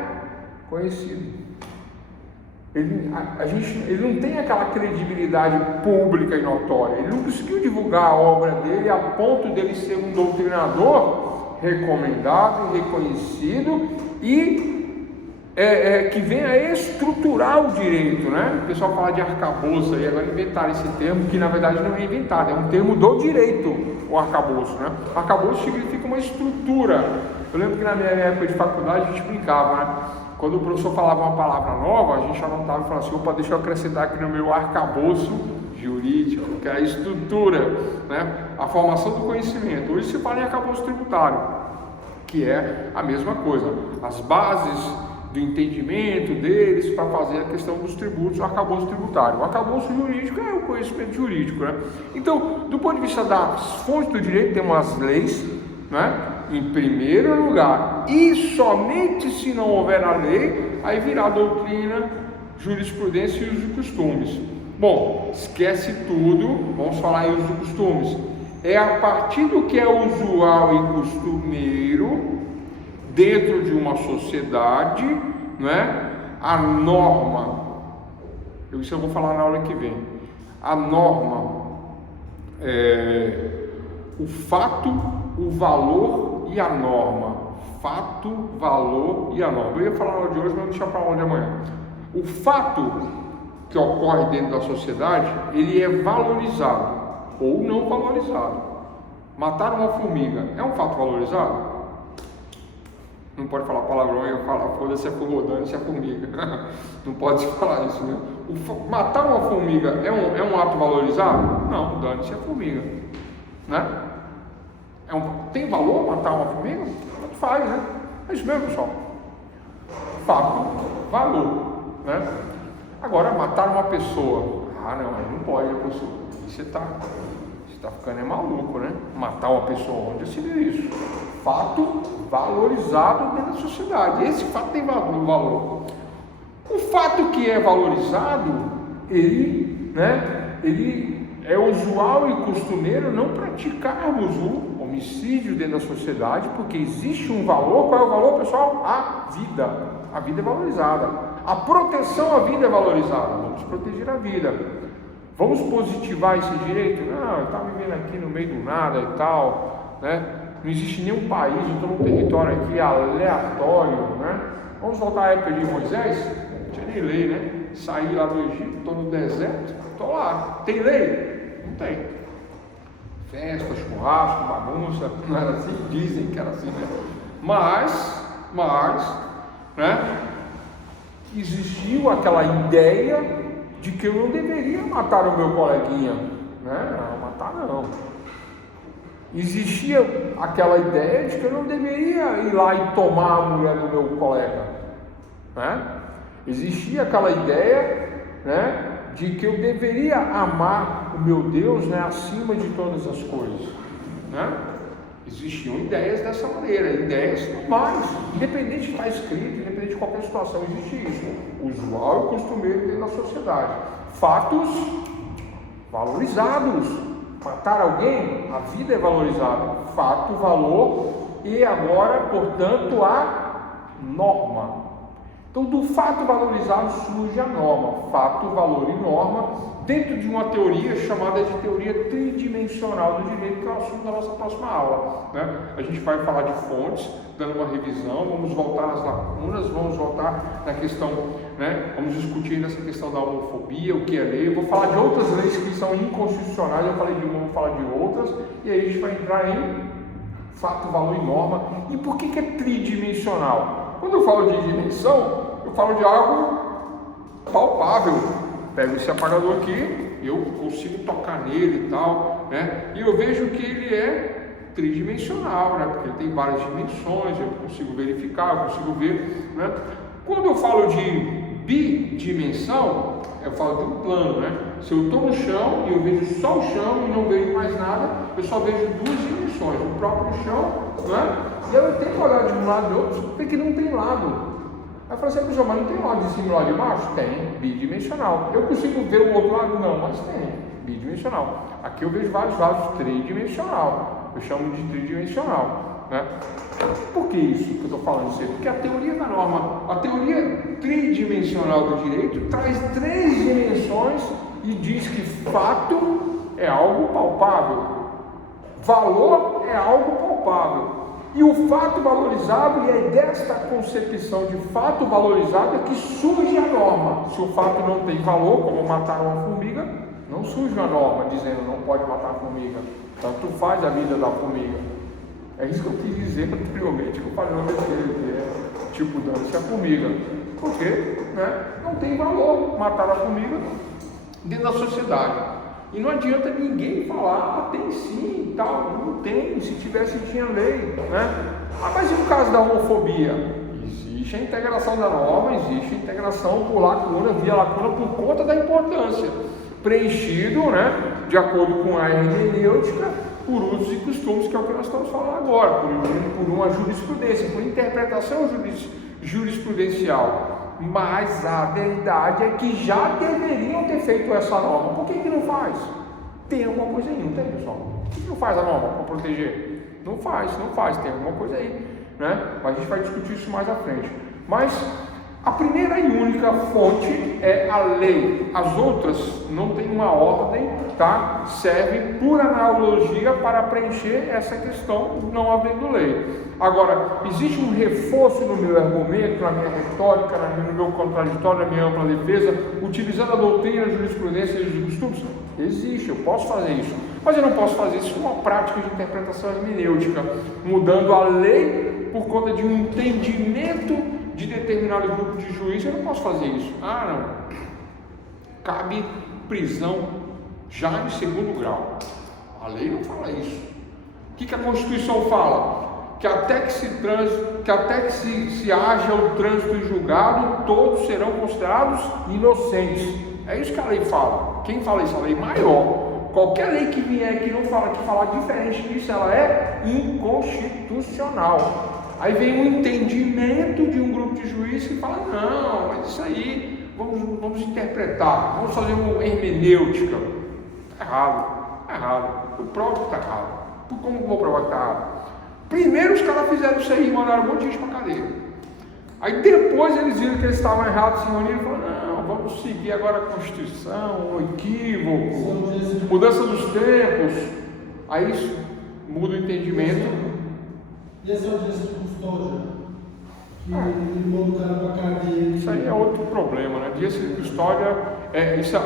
conhecido. Ele não tem aquela credibilidade pública e notória. Ele não conseguiu divulgar a obra dele a ponto dele ser um doutrinador recomendado, reconhecido e que venha a estruturar o direito, né? O pessoal fala de arcabouço aí, agora inventaram esse termo, que na verdade não é inventado, é um termo do direito, o arcabouço, né? Arcabouço significa uma estrutura. Eu lembro que na minha época de faculdade a gente brincava, né? Quando o professor falava uma palavra nova, a gente anotava e falava assim, opa, deixa eu acrescentar aqui no meu arcabouço jurídico, que é a estrutura, né? A formação do conhecimento. Hoje se fala em arcabouço tributário, que é a mesma coisa. As bases do entendimento deles para fazer a questão dos tributos, o arcabouço tributário. O arcabouço jurídico é o conhecimento jurídico, né? Então, do ponto de vista das fontes do direito, tem umas leis, né? Em primeiro lugar, e somente se não houver a lei, aí virá a doutrina, jurisprudência e usos e costumes. Bom, esquece tudo, vamos falar em usos e costumes. É a partir do que é usual e costumeiro dentro de uma sociedade, né? A norma, isso eu vou falar na aula que vem. A norma o fato, o valor e a norma. Fato, valor e a norma. Eu ia falar na aula de hoje, mas vou deixar para a aula de amanhã. O fato que ocorre dentro da sociedade, ele é valorizado ou não valorizado. Matar uma formiga é um fato valorizado? Não pode falar palavrão, eu falo, foda-se a dane-se a formiga. Não pode falar isso, né? Matar uma formiga é um ato valorizado? Não, dane-se a formiga, né? Tem valor matar uma formiga? Não faz, né? É isso mesmo, pessoal. Fato, valor, né? Agora, matar uma pessoa, não pode, professor. Você está ficando maluco, né? Matar uma pessoa, onde se viu isso? Fato valorizado dentro da sociedade. Esse fato tem valor. O fato que é valorizado, ele é usual e costumeiro não praticarmos o homicídio dentro da sociedade, porque existe um valor. Qual é o valor, pessoal? A vida. A vida é valorizada. A proteção à vida é valorizada. Vamos proteger a vida. Vamos positivar esse direito? Não, está vivendo aqui no meio do nada e tal, né? Não existe nenhum país, eu estou num território aqui aleatório, né? Vamos voltar à época de Moisés? Não tinha nem lei, né? Saí lá do Egito, estou no deserto, estou lá. Tem lei? Não tem. Festa, churrasco, bagunça, não era assim? Dizem que era assim, né? Mas, né? Existiu aquela ideia de que eu não deveria matar o meu coleguinha, né? Não, matar não. Existia aquela ideia de que eu não deveria ir lá e tomar a mulher do meu colega, né? Existia aquela ideia, né, de que eu deveria amar o meu Deus, né, acima de todas as coisas, né? Existiam ideias dessa maneira, ideias normais, independente de estar escrito, independente de qualquer situação, existe isso, usual e costumeiro dentro da sociedade. Fatos valorizados. Matar alguém, a vida é valorizada. Fato, valor e agora, portanto, a norma. Então, do fato valorizado surge a norma. Fato, valor e norma dentro de uma teoria chamada de teoria tridimensional do direito, que é o assunto da nossa próxima aula, né? A gente vai falar de fontes, dando uma revisão, vamos voltar nas lacunas, vamos voltar na questão, né? Vamos discutir nessa questão da homofobia, o que é lei. Eu vou falar de outras leis que são inconstitucionais, eu falei de uma, vou falar de outras, e aí a gente vai entrar em fato, valor e norma. E por que é tridimensional? Quando eu falo de dimensão, eu falo de algo palpável. Pego esse apagador aqui, eu consigo tocar nele e tal, né? E eu vejo que ele é tridimensional, né? Porque ele tem várias dimensões, eu consigo verificar, eu consigo ver, né? Quando eu falo de bidimensão, eu falo de um plano, né? Se eu estou no chão e eu vejo só o chão e não vejo mais nada, eu só vejo duas dimensões, o próprio chão, né? E eu tenho que olhar de um lado e do outro, porque não tem lado. Aí eu falei assim, pessoal, mas não tem lado de cima e lado de baixo? Tem, bidimensional. Eu consigo ver o outro lado? Não, mas tem, bidimensional. Aqui eu vejo vários lados, tridimensional. Eu chamo de tridimensional, né? Por que isso que eu estou falando isso? Porque a teoria da norma, a teoria tridimensional do direito traz 3 dimensões e diz que fato é algo palpável, valor é algo palpável. E o fato valorizado, e é desta concepção de fato valorizado que surge a norma. Se o fato não tem valor, como matar uma formiga, não surge a norma dizendo não pode matar a formiga. Tanto faz a vida da formiga. É isso que eu quis dizer anteriormente, que eu falei no besteira, que é tipo dane-se a formiga. Porque, né, não tem valor matar a formiga dentro da sociedade. E não adianta ninguém falar, tem sim, tal, não tem, se tivesse tinha lei, né? Mas e no caso da homofobia? existe a integração da norma, existe a integração por lacuna, via lacuna, por conta da importância. Preenchido, né, de acordo com a hermenêutica, por usos e costumes, que é o que nós estamos falando agora, por uma jurisprudência, por interpretação jurisprudencial. Mas a verdade é que já deveriam ter feito essa norma. Por que não faz? Tem alguma coisa aí, não tem, pessoal? Por que não faz a norma para proteger? Não faz, tem alguma coisa aí, né? Mas a gente vai discutir isso mais à frente. Mas a primeira e única fonte é a lei. As outras não têm uma ordem, tá? Servem por analogia para preencher essa questão, não havendo lei. Agora, existe um reforço no meu argumento, na minha retórica, no meu contraditório, na minha ampla defesa, utilizando a doutrina, a jurisprudência e os costumes? Existe, eu posso fazer isso. Mas eu não posso fazer isso com uma prática de interpretação hermenêutica, mudando a lei por conta de um entendimento de determinado grupo de juízes. Eu não posso fazer isso. Não. Cabe prisão já em segundo grau. A lei não fala isso. O que a Constituição fala? Que até que se haja o trânsito em julgado, todos serão considerados inocentes. É isso que a lei fala. Quem fala isso? A lei maior. Qualquer lei que vier que não fala, que falar diferente disso, ela é inconstitucional. Aí vem um entendimento de um grupo de juízes que fala: não, mas isso aí, vamos interpretar, vamos fazer uma hermenêutica. Está errado. Eu provo que está errado. Como eu vou provar que está errado? Primeiro os caras fizeram isso aí e mandaram um monte de gente para a cadeia. Aí depois eles viram que eles estavam errados, se reuniram e falaram: não, vamos seguir agora a Constituição, o equívoco, mudança dos tempos. Aí isso muda o entendimento. E essa audiência de custódia? Que ele manda o cara para a cadeia. Isso aí é outro problema, né? Audiência de custódia,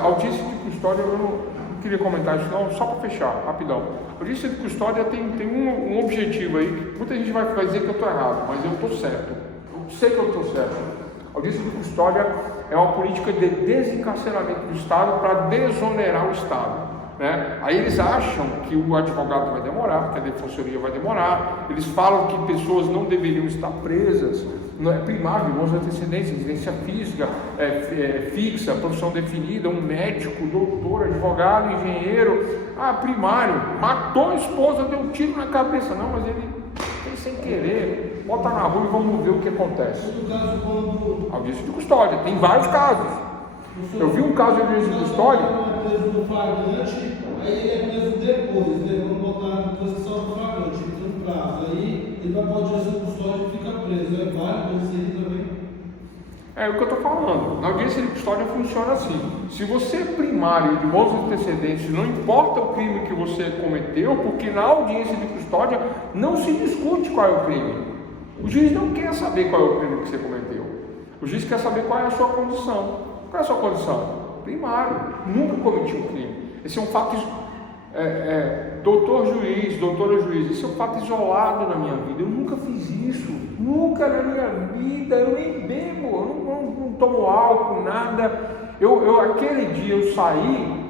audiência de custódia, eu não queria comentar isso não, só para fechar, rapidão. Audiência de custódia tem um objetivo aí, que muita gente vai dizer que eu estou errado, mas eu estou certo. Eu sei que eu estou certo. Audiência de custódia é uma política de desencarceramento do Estado para desonerar o Estado. Né? Aí eles acham que o advogado vai demorar, que a defensoria vai demorar. Eles falam que pessoas não deveriam estar presas, não é primário, bons antecedentes, residência física, fixa, profissão definida, um médico, doutor, advogado, engenheiro. Primário, matou a esposa, deu um tiro na cabeça. Não, mas ele fez sem querer. Bota na rua e vamos ver o que acontece. Audiência de custódia, tem vários casos. Eu vi um caso de audiência de custódia. Preso no flagrante, aí ele é preso depois, né? Vamos botar na transição do flagrante, ele tem um prazo. Aí ele vai para a audiência de custódia e fica preso. É válido esse aí também? É o que eu estou falando. Na audiência de custódia funciona assim: se você é primário de bons antecedentes, não importa o crime que você cometeu, porque na audiência de custódia não se discute qual é o crime. O juiz não quer saber qual é o crime que você cometeu. O juiz quer saber qual é a sua condição. Qual é a sua condição? Primário, nunca cometi um crime. Esse é um fato, doutor juiz, doutora juiz, esse é um fato isolado na minha vida. Eu nunca fiz isso, nunca na minha vida. Eu nem bebo, eu não tomo álcool, nada. Aquele dia eu saí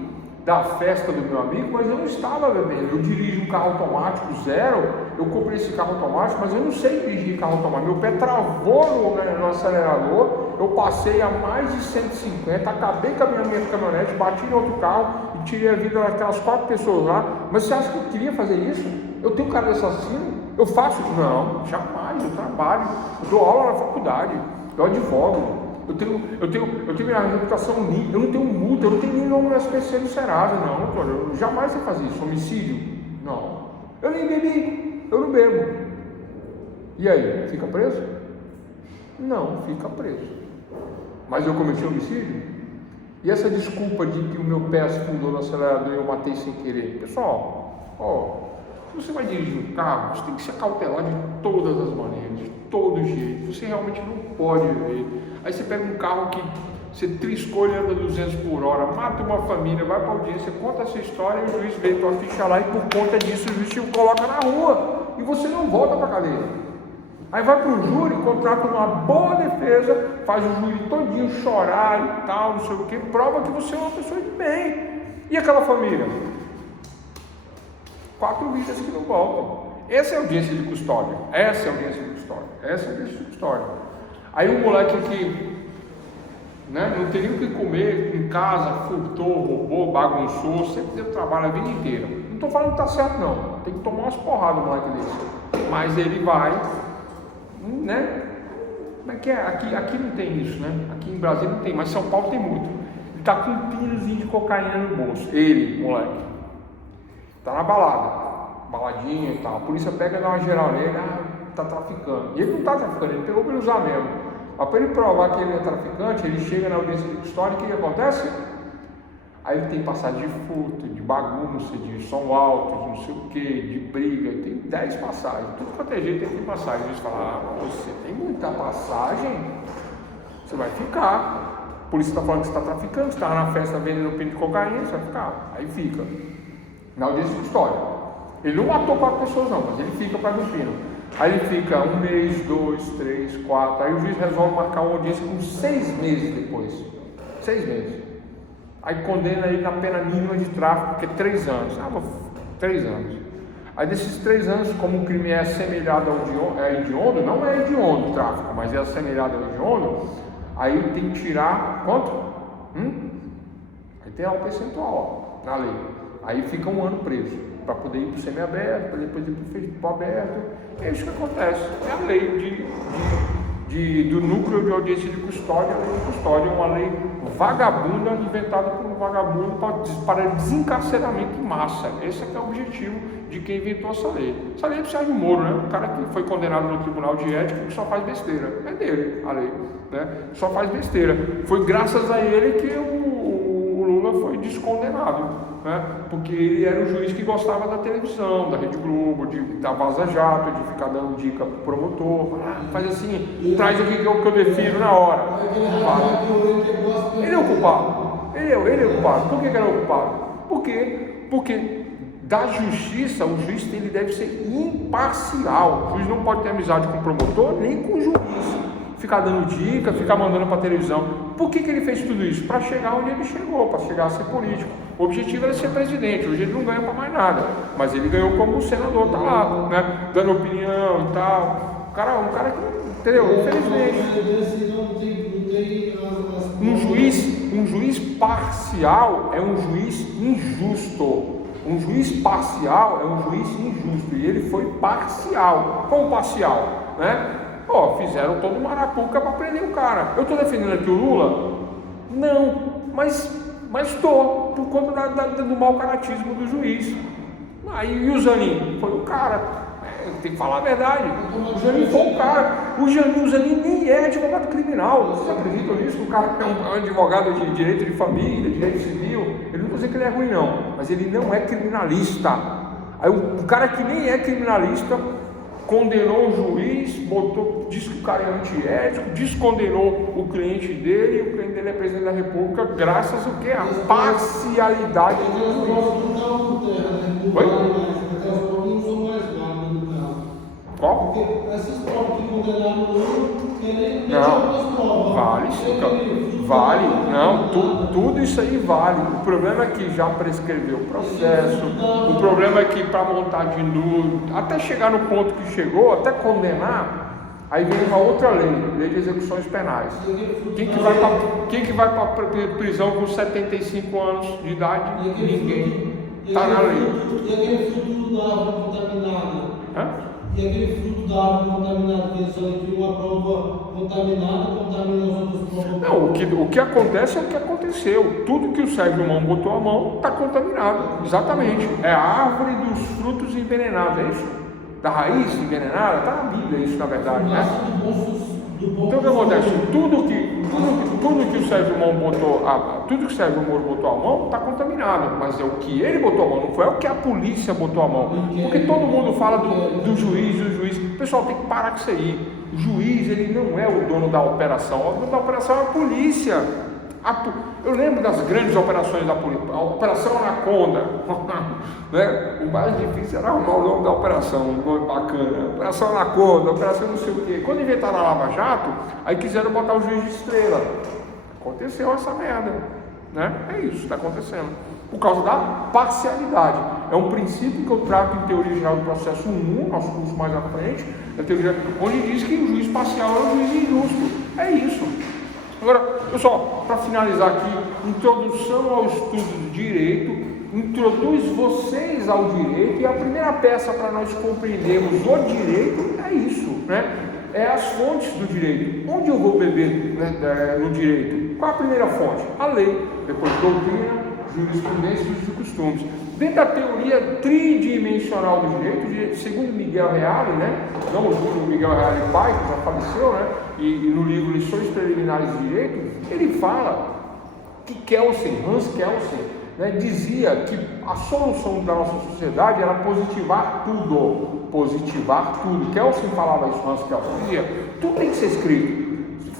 da festa do meu amigo, mas eu não estava bebendo. Eu dirijo um carro automático zero, eu comprei esse carro automático, mas eu não sei dirigir carro automático. Meu pé travou no acelerador, eu passei a mais de 150, acabei com a minha caminhonete, bati em outro carro e tirei a vida daquelas 4 pessoas lá. Mas você acha que eu queria fazer isso? Eu tenho cara de assassino? Eu faço? Não, jamais. Eu trabalho, eu dou aula na faculdade, eu advogo. Eu tenho minha reputação limpa, eu não tenho multa, eu não tenho nenhum SPC no Serasa, não, doutor, eu jamais sei fazer isso. Homicídio? Não. Eu nem bebi, eu não bebo. E aí, fica preso? Não, fica preso. Mas eu cometi homicídio? E essa desculpa de que o meu pé afundou no acelerador e eu matei sem querer? Pessoal, se você vai dirigir um carro, você tem que se acautelar de todas as maneiras, de todo jeito. Você realmente não pode viver. Aí você pega um carro que você triscou, ele anda 200 por hora, mata uma família, vai para a audiência, conta essa história e o juiz vê tua ficha lá e por conta disso o juiz te coloca na rua e você não volta para a cadeia. Aí vai para o júri, contrata uma boa defesa, faz o júri todinho chorar e tal, não sei o que, prova que você é uma pessoa de bem. E aquela família? 4 vidas que não voltam. Essa é a audiência de custódia. Aí o moleque que, né, não teria o que comer em casa, furtou, roubou, bagunçou, sempre deu trabalho a vida inteira. Não estou falando que está certo não, tem que tomar umas porradas um moleque desse. Mas ele vai, né? Como é que é? Aqui não tem isso, né? Aqui em Brasília não tem, mas São Paulo tem muito. Ele está com um pilozinho de cocaína no bolso, ele, moleque. Está na balada, baladinha e tal. A polícia pega e dá uma geral nele, tá traficando. E ele não está traficando, ele pegou para usar mesmo. Mas para ele provar que ele é traficante, ele chega na audiência de custódia, o que acontece? Aí ele tem passagem de furto, de bagunça, de som alto, de não sei o que, de briga, tem 10 passagens, tudo quanto é jeito tem passagem. Eles falam, você tem muita passagem, você vai ficar. A polícia está falando que você está traficando, você estava na festa vendendo pino de cocaína, você vai ficar. Aí fica, na audiência de custódia. Ele não matou 4 pessoas não, mas ele fica para o pino. Aí ele fica 1 mês, 2, 3, 4, aí o juiz resolve marcar uma audiência com 6 meses depois. 6 meses. Aí condena ele na pena mínima de tráfico, que é 3 anos. 3 anos. Aí desses 3 anos, como o crime é assemelhado ao hediondo, não é hediondo o tráfico, mas é assemelhado ao hediondo, aí tem que tirar quanto? Aí tem lá o percentual, ó, na lei. Aí fica 1 ano preso, para poder ir para o semiaberto, para depois ir para o aberto. É isso que acontece. É a lei do núcleo de audiência de custódia. A lei de custódia é uma lei vagabunda, inventada por um vagabundo para desencarceramento em massa. Esse é que é o objetivo de quem inventou essa lei. Essa lei é do Sérgio Moro, né? O cara que foi condenado no Tribunal de Ética que só faz besteira. É dele a lei, né? Só faz besteira. Foi graças a ele que o Lula foi descondenado, né? Porque ele era o juiz que gostava da televisão, da Rede Globo, da Vaza Jato, de ficar dando dica pro promotor, faz assim, traz aqui que eu defino na hora. Ele é o culpado. Ele é o culpado. Por que ele é o culpado? Porque da justiça, o juiz ele deve ser imparcial. O juiz não pode ter amizade com o promotor, nem com o juiz. Ficar dando dica, ficar mandando para a televisão. Por que ele fez tudo isso? Para chegar onde ele chegou, para chegar a ser político. O objetivo era ser presidente. Hoje ele não ganha para mais nada, mas ele ganhou como senador, tá lá, né? Dando opinião e tal. Um cara que, entendeu? Infelizmente. Um juiz parcial é um juiz injusto. Um juiz parcial é um juiz injusto. E ele foi parcial. Como parcial, né? Fizeram todo uma arapuca para prender o cara. Eu estou defendendo aqui o Lula? Não, mas estou, por conta do mau caratismo do juiz. Aí o Zanin foi o cara, tem que falar a verdade. O Zanin foi o cara. O Zanin nem é advogado criminal. Vocês acreditam nisso? O cara é um advogado de direito de família, direito civil. Ele não estou dizendo que ele é ruim, não, mas ele não é criminalista. Aí o cara que nem é criminalista condenou o juiz, disse que o cara é antiético, descondenou o cliente dele, e o cliente dele é presidente da República, graças ao que? A parcialidade do juiz. Oi? Qual? Porque essas provas que condenaram o Lula, ele tinha outras provas. Vale, vale, não, tudo isso aí vale. O problema é que já prescreveu o processo, o problema é que para montar de novo, até chegar no ponto que chegou, até condenar, aí vem uma outra lei de execuções penais. Quem que vai para prisão com 75 anos de idade? Ninguém. Está na lei. E aquele fruto da árvore contaminada? E aquele fruto da árvore contaminada, que eles falam que uma prova contaminada contamina as outras provas. Não, o que acontece é o que aconteceu. Tudo que o Sérgio Moro botou a mão está contaminado. Exatamente. É a árvore dos frutos envenenados, é isso? Da raiz envenenada? Está na Bíblia isso, na verdade, né? Então o que acontece? Tudo que o Sérgio Moro botou a mão está contaminado, mas é o que ele botou a mão, não foi o que a polícia botou a mão. Porque todo mundo fala do juiz. O pessoal tem que parar com isso aí. O juiz, ele não é o dono da operação. O dono da operação é a polícia. Eu lembro das grandes operações da polícia, a Operação Anaconda, né? O mais difícil era arrumar o nome da operação, um nome bacana, Operação Anaconda, Operação não sei o quê. Quando inventaram a Lava Jato, aí quiseram botar o juiz de estrela. Aconteceu essa merda, né? É isso que está acontecendo, por causa da parcialidade. é um princípio que eu trato em Teoria Geral do Processo 1, nosso curso mais à frente, onde diz que o juiz parcial é um juiz injusto. É isso. Agora, pessoal, para finalizar aqui, introdução ao estudo do direito, introduz vocês ao direito, e a primeira peça para nós compreendermos o direito é isso, né? É as fontes do direito. Onde eu vou beber, né, no direito? Qual a primeira fonte? A lei, depois doutrina, jurisprudência e usos e costumes. Dentro da teoria tridimensional do direito, segundo Miguel Reale, né? Não o Miguel Reale pai, que já faleceu, né? E no livro Lições Preliminares de Direito, ele fala que Hans Kelsen, né, dizia que a solução da nossa sociedade era positivar tudo. Kelsen falava isso, Hans Kelsen dizia, tudo tem que ser escrito.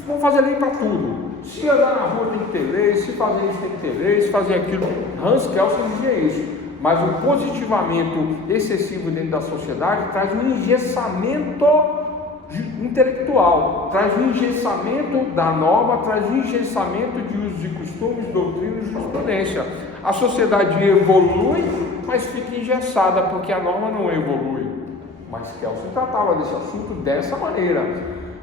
Vamos fazer lei para tudo. Se andar na rua tem que ter lei, se fazer isso tem que ter lei, se fazer aquilo. Hans Kelsen dizia isso. Mas o positivamento excessivo dentro da sociedade traz um engessamento intelectual, traz um engessamento da norma, traz um engessamento de usos e costumes, doutrina e jurisprudência. A sociedade evolui, mas fica engessada porque a norma não evolui. Mas Kelsen tratava desse assunto dessa maneira.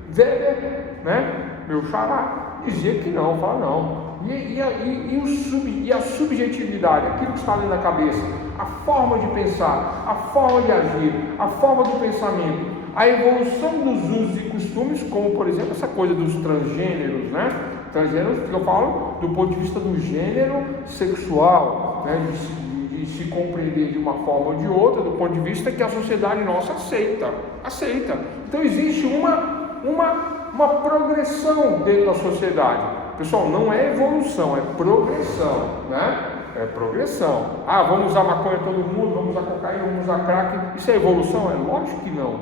Weber, né, meu xará, dizia que não, fala não. E a subjetividade, aquilo que está ali na cabeça, a forma de pensar, a forma de agir, a forma do pensamento, a evolução dos usos e costumes, como por exemplo essa coisa dos transgêneros, né? Transgêneros que eu falo do ponto de vista do gênero sexual, né? De se compreender de uma forma ou de outra, do ponto de vista que a sociedade nossa aceita. Então existe uma progressão dentro da sociedade. Pessoal, não é evolução, é progressão, né? É progressão. Ah, vamos usar maconha todo mundo, vamos usar cocaína, vamos usar crack. Isso é evolução? É lógico que não.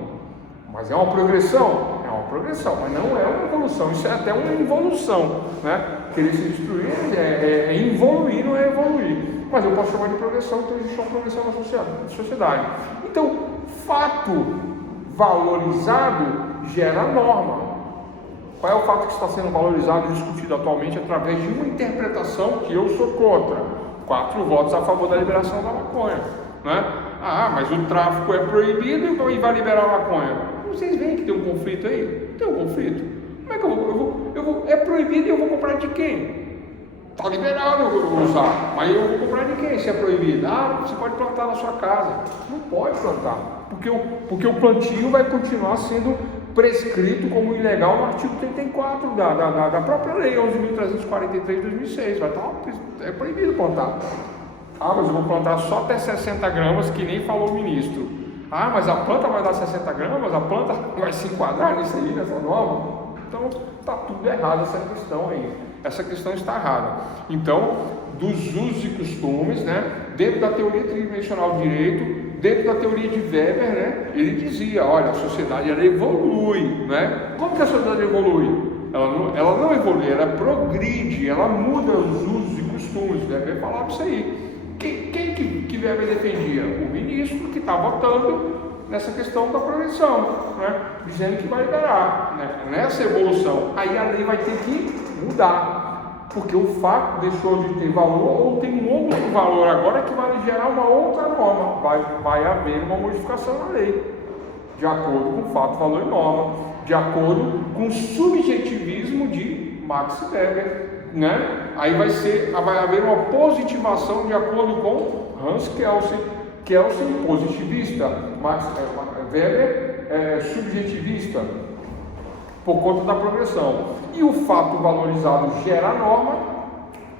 Mas é uma progressão? É uma progressão, mas não é uma evolução. Isso é até uma involução, né? Querer se destruir é involuir, não é evoluir. Mas eu posso chamar de progressão, então existe uma progressão na sociedade. Então, fato valorizado gera norma. Qual é o fato que está sendo valorizado e discutido atualmente através de uma interpretação que eu sou contra? 4 votos a favor da liberação da maconha, né? Ah, mas o tráfico é proibido e vai liberar a maconha. Vocês veem que tem um conflito aí? Tem um conflito. Como é que eu vou? É proibido e eu vou comprar de quem? Está liberado eu vou usar, mas eu vou comprar de quem se é proibido? Ah, você pode plantar na sua casa. Não pode plantar, porque o plantio vai continuar sendo prescrito como ilegal no artigo 34 da própria lei 11.343 de 2006. Vai estar, é proibido plantar. Ah, mas eu vou plantar só até 60 gramas, que nem falou o ministro. Ah, mas a planta vai dar 60 gramas, a planta vai se enquadrar nisso aí, nessa norma? Então, está tudo errado essa questão aí. Essa questão está errada. Então, dos usos e costumes, né, dentro da teoria tridimensional do direito, dentro da teoria de Weber, né, ele dizia, olha, a sociedade ela evolui, né? Como que a sociedade evolui? Ela não evolui, ela progride, ela muda os usos e costumes. Weber falava isso aí. Quem que Weber defendia? O ministro que está votando nessa questão da progressão, né? Dizendo que vai liberar, né? Nessa evolução. Aí a lei vai ter que mudar, porque o fato deixou de ter valor ou tem um outro valor agora que vai gerar uma outra norma. Vai haver uma modificação na lei, de acordo com o fato, valor e norma, de acordo com o subjetivismo de Max Weber, né? Aí vai haver uma positivação de acordo com Hans Kelsen positivista, Weber subjetivista, por conta da progressão. E o fato valorizado gera a norma,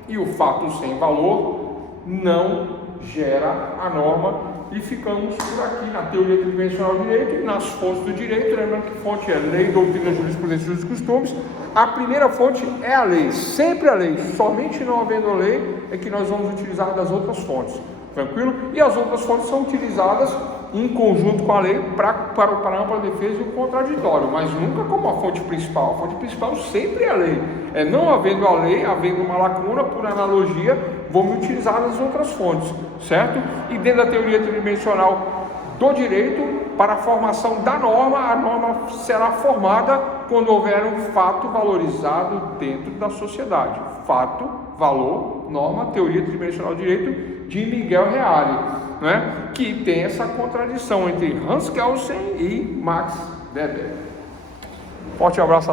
e o fato sem valor não gera a norma. E ficamos por aqui na teoria tridimensional do direito e nas fontes do direito. Lembrando que fonte é lei, doutrina, jurisprudência e usos e costumes. A primeira fonte é a lei, sempre a lei. Somente não havendo lei é que nós vamos utilizar das outras fontes. Tranquilo? E as outras fontes são utilizadas em conjunto com a lei para a ampla defesa e o contraditório, mas nunca como a fonte principal. A fonte principal sempre é a lei. Não havendo a lei, havendo uma lacuna, por analogia, vamos utilizar as outras fontes, certo? E dentro da teoria tridimensional do direito, para a formação da norma, a norma será formada quando houver um fato valorizado dentro da sociedade. Fato, valor, norma Teoria Tridimensional do Direito de Miguel Reale, né? Que tem essa contradição entre Hans Kelsen e Max Weber. Forte abraço a